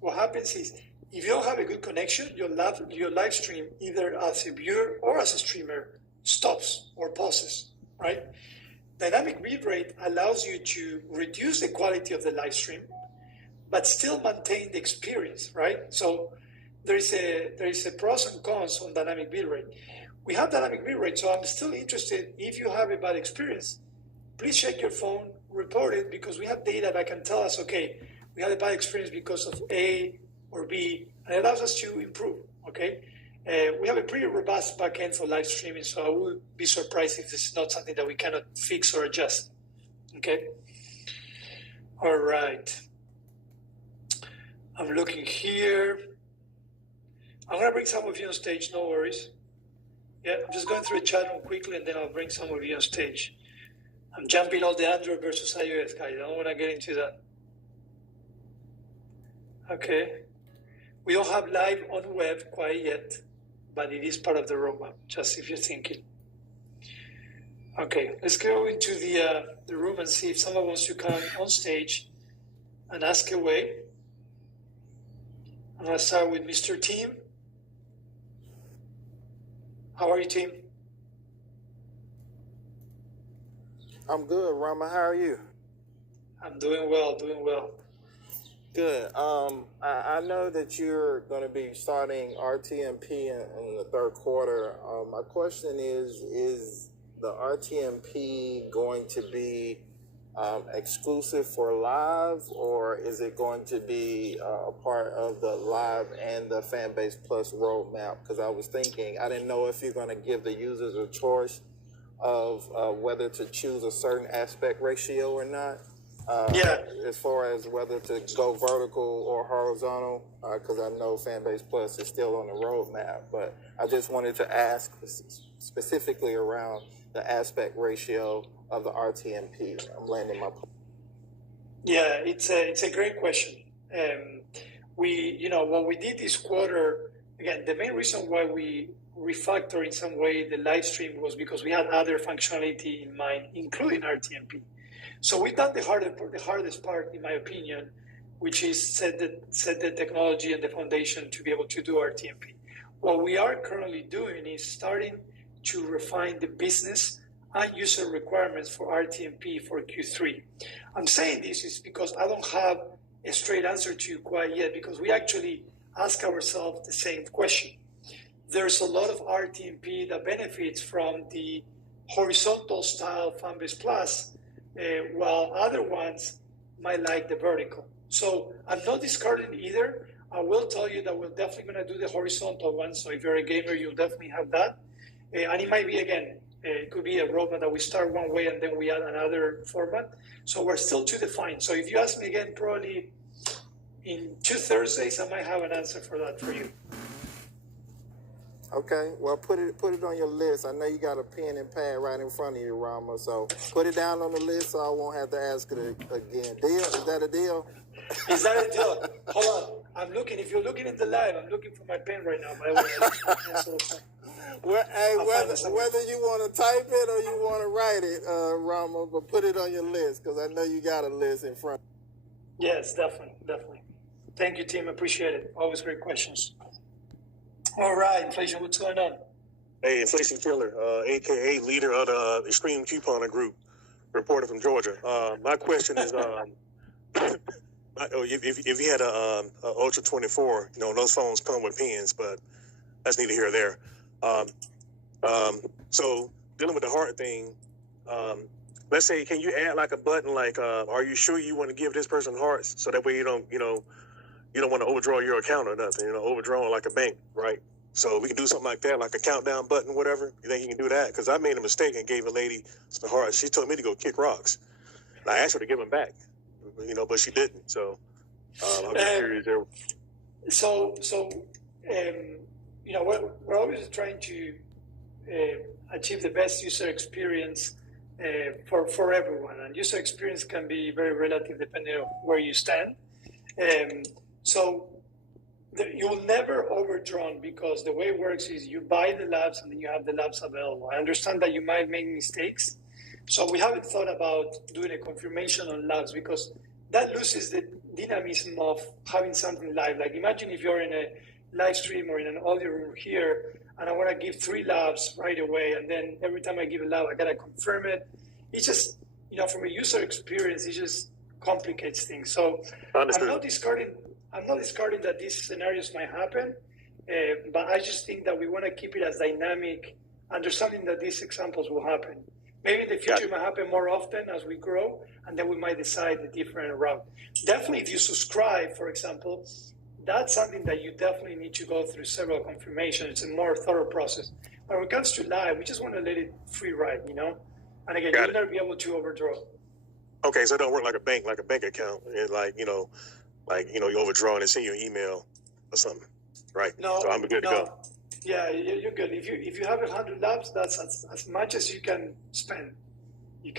what happens is if you don't have a good connection, your live stream, either as a viewer or as a streamer, stops or pauses, right? Dynamic bitrate allows you to reduce the quality of the live stream, but still maintain the experience, right? So there is a pros and cons on dynamic bitrate. We have dynamic bitrate, so I'm still interested. If you have a bad experience, please check your phone, report it, because we have data that can tell us, okay, we had a bad experience because of A or B, and it allows us to improve, okay? We have a pretty robust backend for live streaming, so I would be surprised if this is not something that we cannot fix or adjust, okay? All right. I'm looking here. I'm gonna bring some of you on stage, no worries. Yeah, I'm just going through the chat room quickly and then I'll bring some of you on stage. I'm jumping all the Android versus iOS, guys. I don't wanna get into that. Okay. We don't have live on web quite yet, but it is part of the roadmap, just if you're thinking. Okay, let's go into the room and see if someone wants to come on stage and ask away. I'm gonna start with Mr. Team. How are you, Team? I'm good, Rama. How are you? I'm doing well, doing well. Good. I know that you're going to be starting RTMP in the third quarter. My question is the RTMP going to be exclusive for live, or is it going to be a part of the live and the Fanbase Plus roadmap? Because I was thinking, I didn't know if you're going to give the users a choice of whether to choose a certain aspect ratio or not. As far as whether to go vertical or horizontal, because I know Fanbase Plus is still on the roadmap, but I just wanted to ask specifically around the aspect ratio of the RTMP. I'm landing my point. Yeah, it's a great question. What we did this quarter, again, the main reason why we refactor in some way the live stream was because we had other functionality in mind, including RTMP. So we've done the hardest part, in my opinion, which is set the technology and the foundation to be able to do RTMP. What we are currently doing is starting to refine the business and user requirements for RTMP for Q3. I'm saying this is because I don't have a straight answer to you quite yet, because we actually ask ourselves the same question. There's a lot of RTMP that benefits from the horizontal style Fanbase Plus, while other ones might like the vertical. So I'm not discarding either. I will tell you that we're definitely going to do the horizontal one. So if you're a gamer, you'll definitely have that. And it might be, again, it could be a roadmap that we start one way and then we add another format. So we're still to define. So if you ask me again, probably in 2 Thursdays, I might have an answer for that for you. Okay, well, put it on your list. I know you got a pen and pad right in front of you, Rama. So put it down on the list so I won't have to ask it again. Deal? Is that a deal? Is that a deal? Hold on. I'm looking. If you're looking at the live, I'm looking for my pen right now. But I want to answer the phone. Whether you want to type it or you want to write it, Rama, but put it on your list because I know you got a list in front. Yes, definitely. Thank you, team. Appreciate it. Always great questions. All right, Inflation, what's going on? Hey, Inflation Killer, a.k.a. leader of the Extreme Couponer Group, reporter from Georgia. My question is, if you had a Ultra 24, those phones come with pins, but that's neither here or there. So dealing with the heart thing, let's say, can you add like a button like, are you sure you want to give this person hearts? So that way you don't want to overdraw your account or nothing, overdraw like a bank, right? So we can do something like that, like a countdown button, whatever. You think you can do that? Because I made a mistake and gave a lady some hearts. She told me to go kick rocks. And I asked her to give them back, but she didn't. So I'm just curious there. We're always trying to achieve the best user experience for everyone, and user experience can be very relative depending on where you stand. You will never overdrawn because the way it works is you buy the labs and then you have the labs available. I understand that you might make mistakes, so we haven't thought about doing a confirmation on labs because that loses the dynamism of having something live. Like imagine if you're in a live stream or in an audio room here, and I want to give 3 labs right away, and then every time I give a lab, I gotta confirm it. It's just, from a user experience, it just complicates things. So I'm not discarding that these scenarios might happen, but I just think that we want to keep it as dynamic, understanding that these examples will happen. Maybe in the future it might happen more often as we grow, and then we might decide a different route. Definitely, if you subscribe, for example, that's something that you definitely need to go through several confirmations. It's a more thorough process. When it comes to live, we just want to let it free ride, And again, you'll never be able to overdraw. Okay, so it don't work like a bank account, and you overdraw and they send you an email or something, right? No, so I'm good to go. Yeah, you're good. If you have 100 labs, that's as much as you can spend.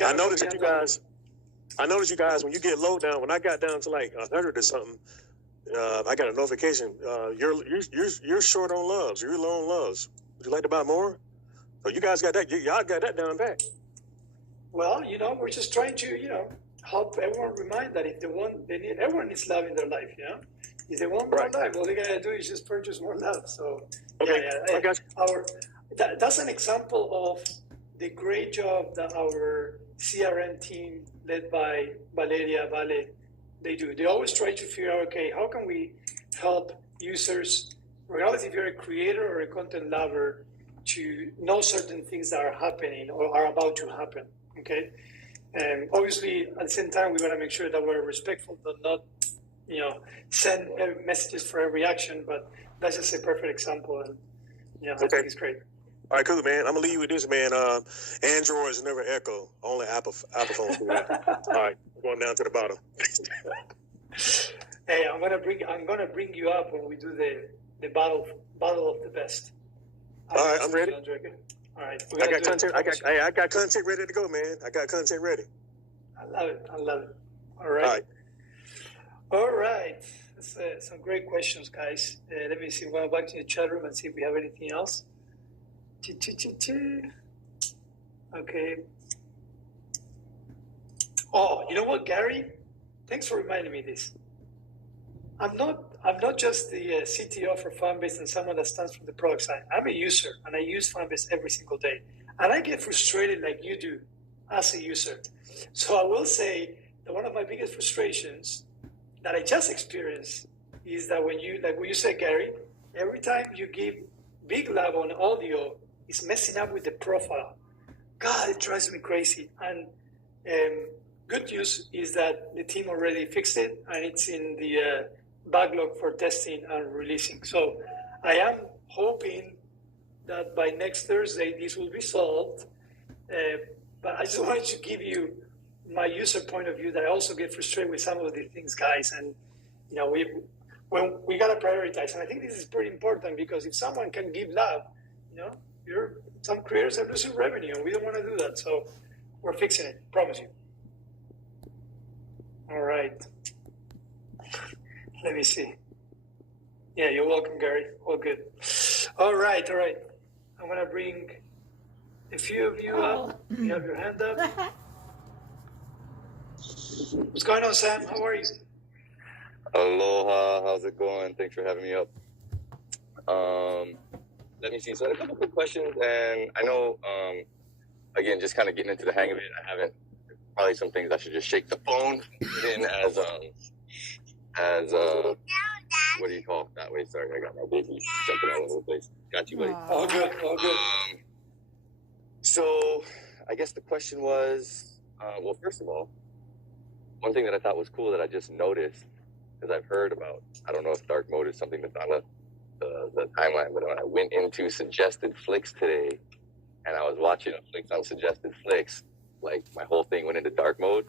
I noticed you guys, when you get low down, when I got down to like 100 or something, I got a notification. You're short on loves. You're low on loves. Would you like to buy more? So you guys got that. Y'all got that down pat. Well, we're just trying to, help everyone remind that if everyone needs love in their life, If they want more love, all they gotta do is just purchase more love. So, I got you. That's an example of the great job that our CRM team, led by Valeria Vale, they do. They always try to figure out, okay, how can we help users, regardless if you're a creator or a content lover, to know certain things that are happening or are about to happen, okay? And obviously, at the same time, we want to make sure that we're respectful, but not, send messages for every action. But that's just a perfect example, and I think it's great. All right, cool, man. I'm gonna leave you with this, man. Androids never echo. Only Apple phones do that. All right, going down to the bottom. Hey, I'm gonna bring you up when we do the battle of the best. All right, I'm ready. All right, I got content. I got content ready to go, man. I got content ready. I love it. All right. That's some great questions, guys. Let me see. We'll go back to the chat room and see if we have anything else. Okay. Oh, you know what, Gary? Thanks for reminding me this. I'm not just the CTO for Fanbase and someone that stands for the product side. I'm a user, and I use Fanbase every single day. And I get frustrated like you do as a user. So I will say that one of my biggest frustrations that I just experienced is that when you said, Gary, every time you give big lab on audio, it's messing up with the profile. God, it drives me crazy. And good news is that the team already fixed it, and it's in the backlog for testing and releasing. So I am hoping that by next Thursday this will be solved. But I just wanted to give you my user point of view that I also get frustrated with some of these things, guys. And we gotta prioritize. And I think this is pretty important because if someone can give love, some creators are losing revenue, and we don't want to do that. So we're fixing it. Promise you. All right. Let me see. Yeah, you're welcome, Gary. All good. All right. I'm going to bring a few of you up. You have your hand up. What's going on, Sam? How are you? Aloha. How's it going? Thanks for having me up. Let me see. So I had a couple quick questions, and I know, again, just kind of getting into the hang of it. I haven't probably some things I should just shake the phone in as what do you call it that way? Sorry, I got my baby jumping all over the place. Got you, buddy. All good, all good. So I guess the question was, well, first of all, one thing that I thought was cool that I just noticed, because I've heard about, I don't know if dark mode is something that's on the timeline, but when I went into suggested flicks today, and I was watching a flicks on suggested flicks, like my whole thing went into dark mode,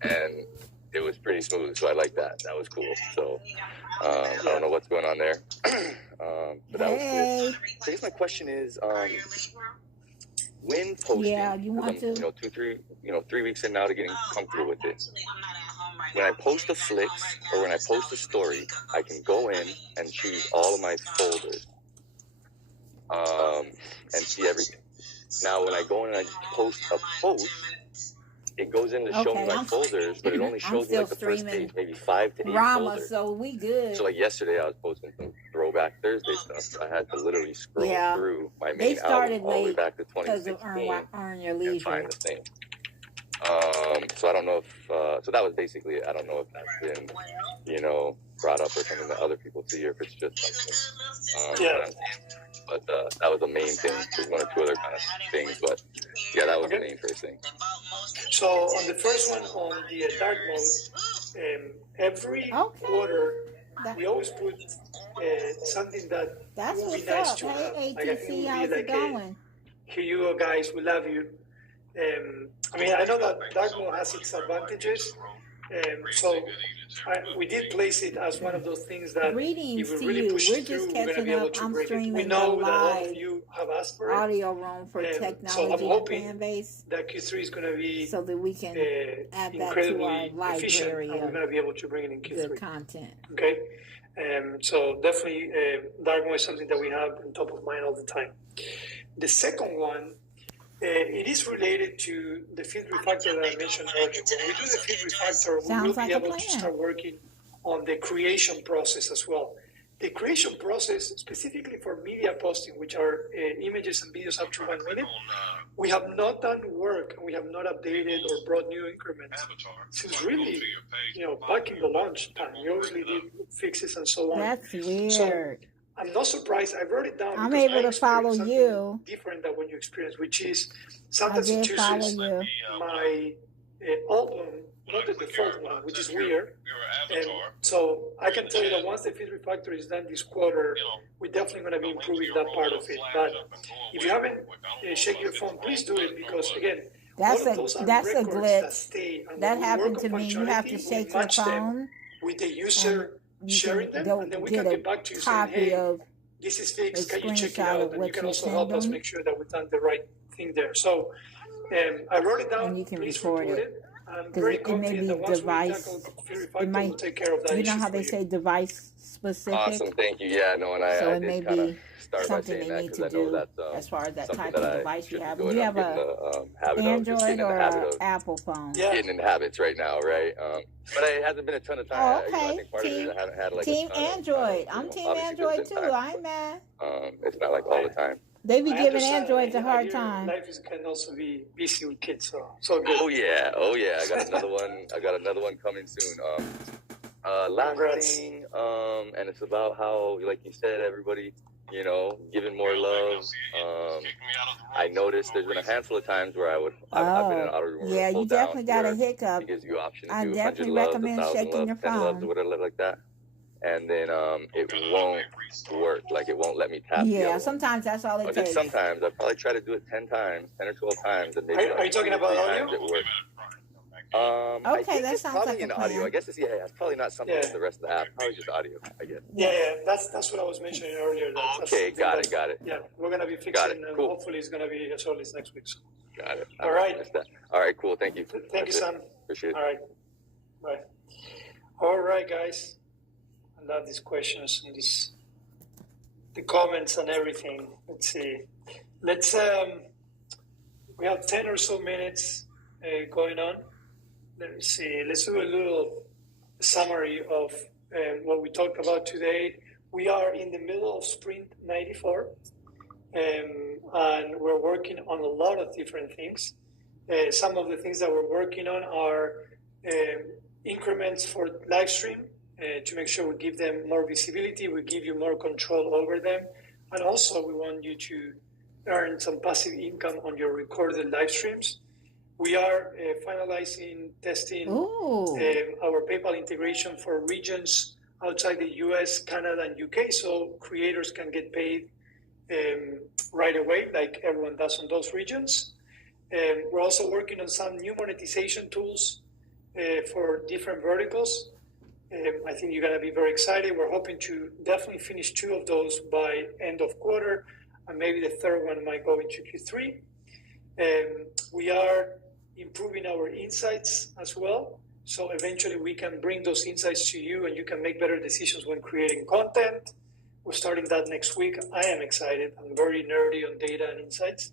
and it was pretty smooth, so I like that. That was cool. So I don't know what's going on there, but that was good. So I guess my question is, when posting, you want to, 3 weeks in now to getting comfortable with it. When I post a flicks or when I post a story, I can go in and choose all of my folders, and see everything. Now, when I go in and I post a post, it goes in to show me my folders, but it only shows me like the first page, maybe 5 to 8 folders. So we good. So like yesterday, I was posting some Throwback Thursday stuff. I had to literally scroll through my main album all the way back to 2016 earn your and leisure. find the thing. So I don't know if, so that was basically it. I don't know if that's been, brought up or something that other people see, or if it's just something. But that was the main thing. There's one or two other kind of things, but yeah, that was the main first thing. So on the first one, on the dark mode, every quarter, we always put something that would be nice to have. Hey, like, I think ATC, it how's would be it like, going? Hey, you guys, we love you. I know that dark mode has its advantages. So we did place it as one of those things that Greetings if we to really you. push We're it through, just we're going to be able catching up. to I'm break it. We streaming know the that a lot live of you have asked for it. audio room for So technology I'm hoping and Fanbase, that Q3 is going to be so that we can add that to incredibly our efficient, library and we're going to be able to bring it in good Q3. content. Okay, so definitely dark mode is something that we have on top of mind all the time. The second one, it is related to the feed refactor that I mentioned earlier. When we do the feed refactor, we will be able to start working on the creation process as well. The creation process, specifically for media posting, which are images and videos up to 1 minute, we have not done work and we have not updated or brought new increments since really, back in the launch time. We obviously did fixes and so on. That's weird. So I'm not surprised. I wrote it down. I'm able to follow you. Different than what you experienced, which is sometimes it chooses my album, not the default one, which is weird. And so I can tell you that once the feed refactor is done this quarter, we're definitely going to be improving that part of it. But if you haven't checked your phone, please do it, because again, that's a glitch. That happened to me. You have to shake your phone with the user sharing them, and then we can get back to you saying, hey, this is fixed, can you check it out? And you can also help us make sure that we've done the right thing there. So I wrote it down. And you can please record it. Because it may be device. It might, take care of that. You know how they say device specific? Awesome, thank you. Yeah, no, and I it may be something they need to do as far as that type of device you have. Do you have a Android or an Apple phone? Yeah. Getting in habits right now, right? But it hasn't been a ton of time. Oh, okay. I think part of it I haven't had Team Android. I'm Team Android too. I ain't mad. It's not like all the time. They be giving Androids a hard time. Life can also be busy with kids, so good. Oh yeah. I got another one. Coming soon. Last thing, and it's about how, like you said, everybody, giving more love. I noticed there's been a handful of times where I've been in an auto room. Yeah, you definitely got a hiccup. It gives you option to I do definitely 100 recommend loves, shaking your phone. loves, or whatever like that. And then it won't work. Like, it won't let me tap. Yeah, sometimes that's all it takes. Sometimes I probably try to do it 10 or 12 times, and maybe are you talking about audio? It works. Okay, that sounds like an audio. I guess it's probably not something with the rest of the app. Probably just audio, I guess. Yeah, that's what I was mentioning earlier. Okay, got it. Yeah, we're gonna be fixing, and hopefully it's gonna be as early as next week. So. Got it. All right. All right, cool. Thank you. Thank you, Sam. Appreciate it. All right. Bye. All right, guys. I love these questions and this comments and everything. Let's see. We have 10 or so minutes going on. Let me see. Let's do a little summary of what we talked about today. We are in the middle of Sprint 94, and we're working on a lot of different things. Some of the things that we're working on are increments for live stream to make sure we give them more visibility, we give you more control over them, and also we want you to earn some passive income on your recorded live streams. We are finalizing testing our PayPal integration for regions outside the US, Canada, and UK, so creators can get paid right away, like everyone does in those regions. We're also working on some new monetization tools for different verticals. I think you're going to be very excited. We're hoping to definitely finish 2 of those by end of quarter, and maybe the third one might go into Q3. We are improving our insights as well. So eventually we can bring those insights to you and you can make better decisions when creating content. We're starting that next week. I am excited. I'm very nerdy on data and insights.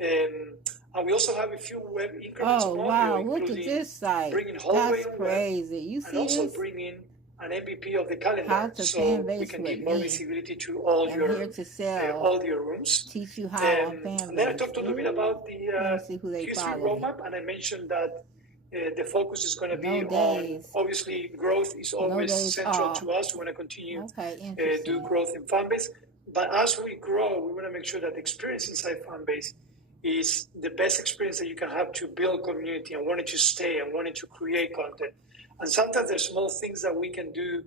And we also have a few web increments. Oh, wow. Look at this site. That's crazy. You see and also this? bringing an MVP of the calendar. How to so Fanbase we can with give more me. visibility to all I'm your here to sell. all your rooms. Teach you how on Fanbase. And then I talked a little bit about the Q3 follow. roadmap, and I mentioned that the focus is going to be on, obviously, growth is always central to us. We want to continue do growth in Fanbase. But as we grow, we want to make sure that the experience inside Fanbase is the best experience that you can have to build community and wanting to stay and wanting to create content. And sometimes there's small things that we can do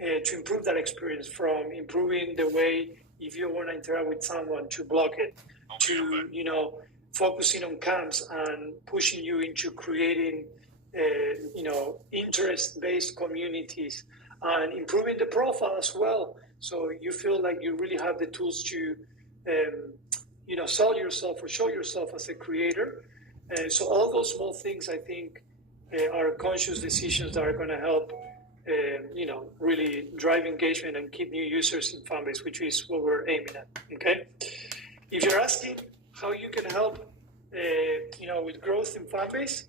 to improve that experience, from improving the way, if you want to interact with someone, to block it, to, you know, focusing on camps and pushing you into creating, you know, interest-based communities, and improving the profile as well. So you feel like you really have the tools to, you know, sell yourself or show yourself as a creator. So all those small things, I think, are conscious decisions that are going to help, you know, really drive engagement and keep new users in Fanbase, which is what we're aiming at. Okay. If you're asking how you can help, you know, with growth in Fanbase,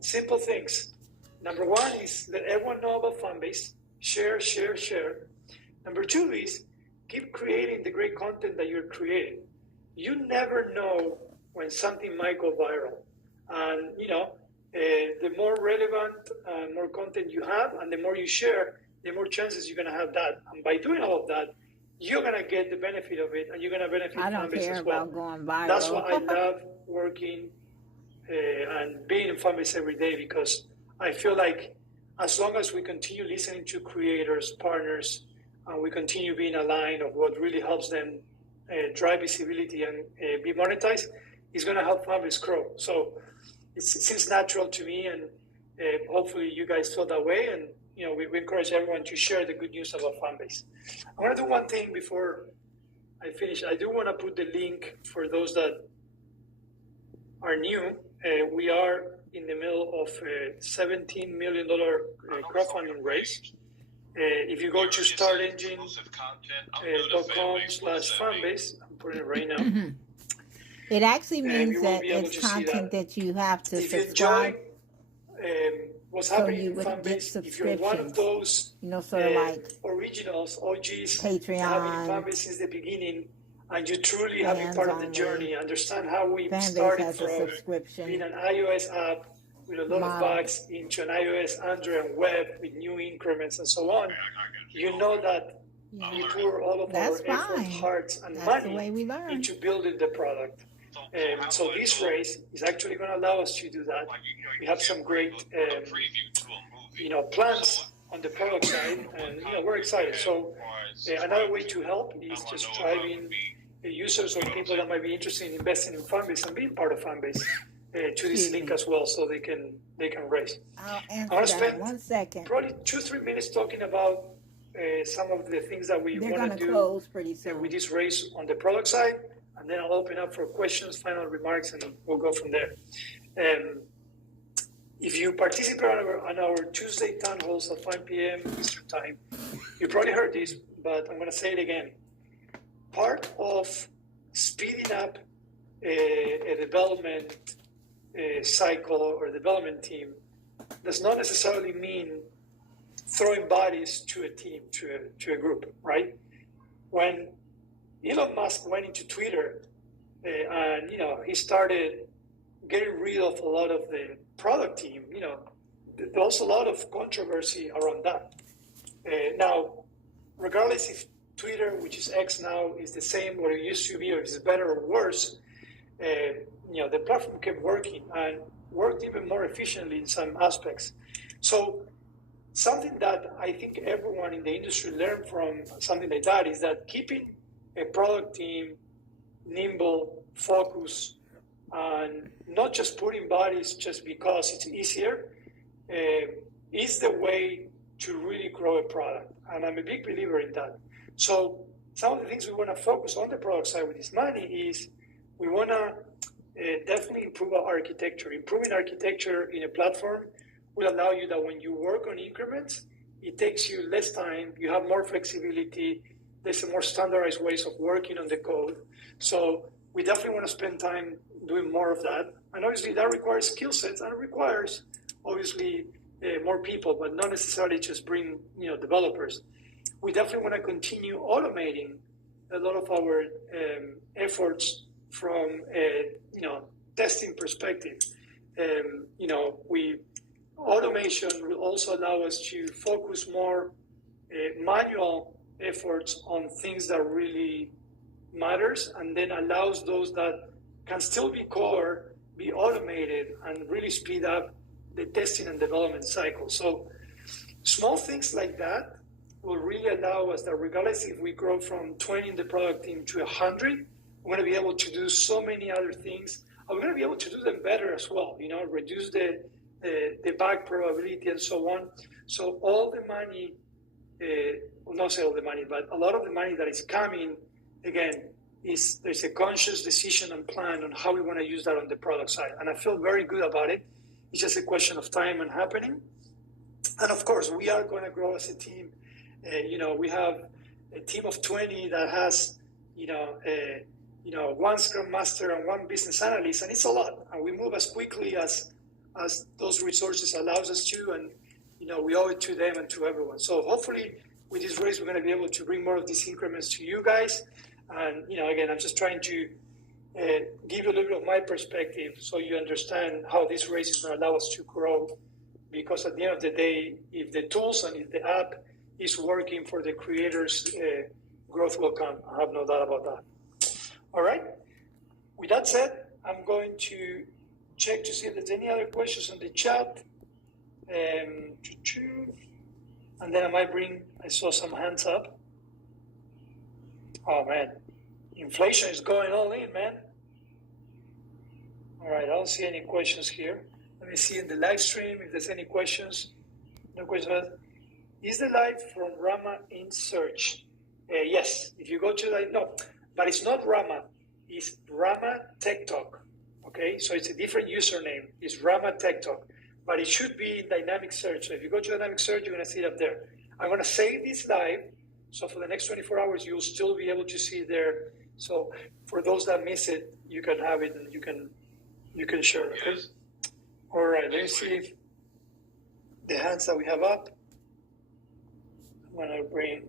simple things. Number 1 is let everyone know about Fanbase. Share. Number 2 is keep creating the great content that you're creating. You never know when something might go viral. And, you know, the more relevant, more content you have, and the more you share, the more chances you're going to have that. And by doing all of that, you're going to get the benefit of it, and you're going to benefit Fanbase as well. I don't care about going viral. That's why I love working and being in Fanbase every day, because I feel like as long as we continue listening to creators, partners, and we continue being aligned of what really helps them drive visibility and be monetized, it's going to help Fanbase grow. So it seems natural to me, and hopefully you guys feel that way. And you know, we encourage everyone to share the good news about Fanbase. I want to do one thing before I finish. I do want to put the link for those that are new. We are in the middle of a $17 million crowdfunding race. If you go to startengine.com/Fanbase, I'm putting it right now. It actually means that it's content that you have to subscribe. What's so happening you would in Fanbase, get subscriptions. if you're one of those, you know, sort of like originals, OGs, Patreon, having Fanbase since the beginning, and you truly have been part of the journey, understand how we Fanbase started from being an iOS app with a lot of bugs into an iOS, Android, and web with new increments and so on. You know that we pour all of our effort, hearts, and money into building the product. So this race is actually going to allow us to do that. We have some great, you know, plans on the product side, and you know, we're excited. So another way to help is just driving users or people that might be interested in investing in Fanbase and being part of Fanbase to this link as well, so they can raise. I'll answer that in 1 second. Probably 2-3 minutes talking about some of the things that we want to do close pretty soon. with this race on the product side. And then I'll open up for questions, final remarks, and we'll go from there. If you participate on our Tuesday town halls at 5 p.m. Eastern Time, you probably heard this, but I'm going to say it again. part of speeding up a development cycle or development team does not necessarily mean throwing bodies to a team, to a group, right? When Elon Musk went into Twitter and, he started getting rid of a lot of the product team, there was a lot of controversy around that. Now, regardless if Twitter, which is X now, is the same what it used to be, or is it better or worse, the platform kept working and worked even more efficiently in some aspects. So something that I think everyone in the industry learned from something like that is that keeping a product team nimble, focused, and not just putting bodies just because it's easier is the way to really grow a product. And I'm a big believer in that. So some of the things we want to focus on the product side with this money is we want to definitely improve our architecture. Improving architecture in a platform will allow you that when you work on increments, it takes you less time, you have more flexibility, there's a more standardized ways of working on the code. So we definitely want to spend time doing more of that. And obviously that requires skill sets and it requires obviously more people, but not necessarily just bring developers. We definitely want to continue automating a lot of our efforts from a testing perspective. Automation will also allow us to focus more manual efforts on things that really matters, and then allows those that can still be core be automated and really speed up the testing and development cycle. So small things like that will really allow us that regardless if we grow from 20 in the product team to 100, we're going to be able to do so many other things. And we're going to be able to do them better as well, reduce the bug probability and so on. So all the money, well, not say all the money, but a lot of the money that is coming, again, there's a conscious decision and plan on how we want to use that on the product side. And I feel very good about it. It's just a question of time and happening. And of course, we are going to grow as a team. We have a team of 20 that has, one Scrum Master and one business analyst, and it's a lot. And we move as quickly as those resources allows us to, and we owe it to them and to everyone. So hopefully, with this race, we're going to be able to bring more of these increments to you guys. And again, I'm just trying to give you a little bit of my perspective so you understand how this race is going to allow us to grow. Because at the end of the day, if the tools and if the app is working for the creators, growth will come. I have no doubt about that. All right. With that said, I'm going to check to see if there's any other questions in the chat. And then I saw some hands up. Oh man, inflation is going all in, man. All right, I don't see any questions here. Let me see in the live stream if there's any questions. No questions. Is the live from Rama in search? Yes, if you go to the, no, but it's not Rama, it's Rama Tech Talk. Okay, so it's a different username. It's Rama Tech Talk, but it should be in dynamic search. So if you go to dynamic search, you're going to see it up there. I'm going to save this live. So for the next 24 hours, you'll still be able to see it there. So for those that miss it, you can have it and you can share it. Okay. All right. Let me see if the hands that we have up. I'm going to bring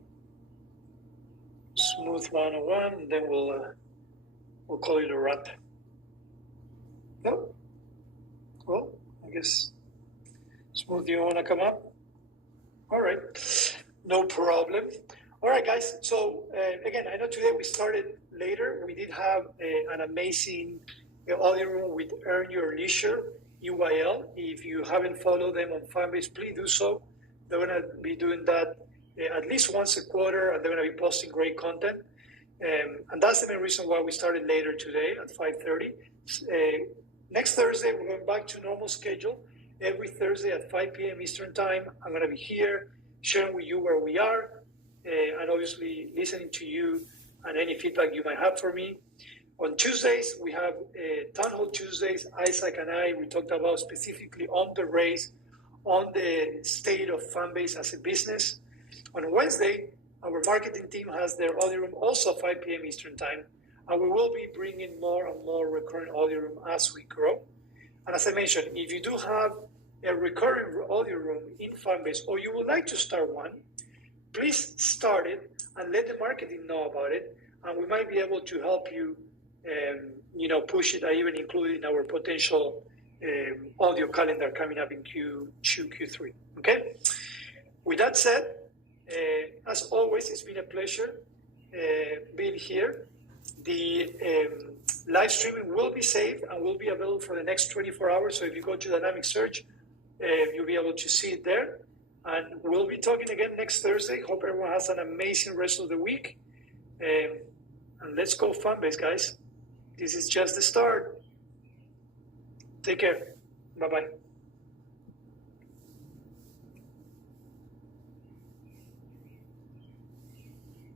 Smooth 101, and then we'll call it a wrap. No. Well, I guess Smooth, you want to come up? All right. No problem. All right, guys. So again, I know today we started later. We did have an amazing audio room with Earn Your Leisure, EYL. If you haven't followed them on Fanbase, please do so. They're going to be doing that at least once a quarter, and they're going to be posting great content. And that's the main reason why we started later today at 5:30. Next Thursday, we're going back to normal schedule. Every Thursday at 5 p.m. Eastern Time, I'm going to be here sharing with you where we are, and obviously listening to you and any feedback you might have for me. On Tuesdays, we have Town Hall Tuesdays. Isaac and I, we talked about specifically on the race, on the state of Fanbase as a business. On Wednesday, Our marketing team has their audio room also 5 p.m. Eastern time, and we will be bringing more and more recurring audio room as we grow. And as I mentioned, if you do have a recurring audio room in Fanbase, or you would like to start one, please start it and let the marketing know about it, and we might be able to help you, push it. I even include in our potential audio calendar coming up in Q2, Q3. Okay. With that said, as always, it's been a pleasure being here. The live streaming will be saved and will be available for the next 24 hours. So if you go to Dynamic Search, you'll be able to see it there. And we'll be talking again next Thursday. Hope everyone has an amazing rest of the week. And let's go Fanbase, guys. This is just the start. Take care. Bye-bye.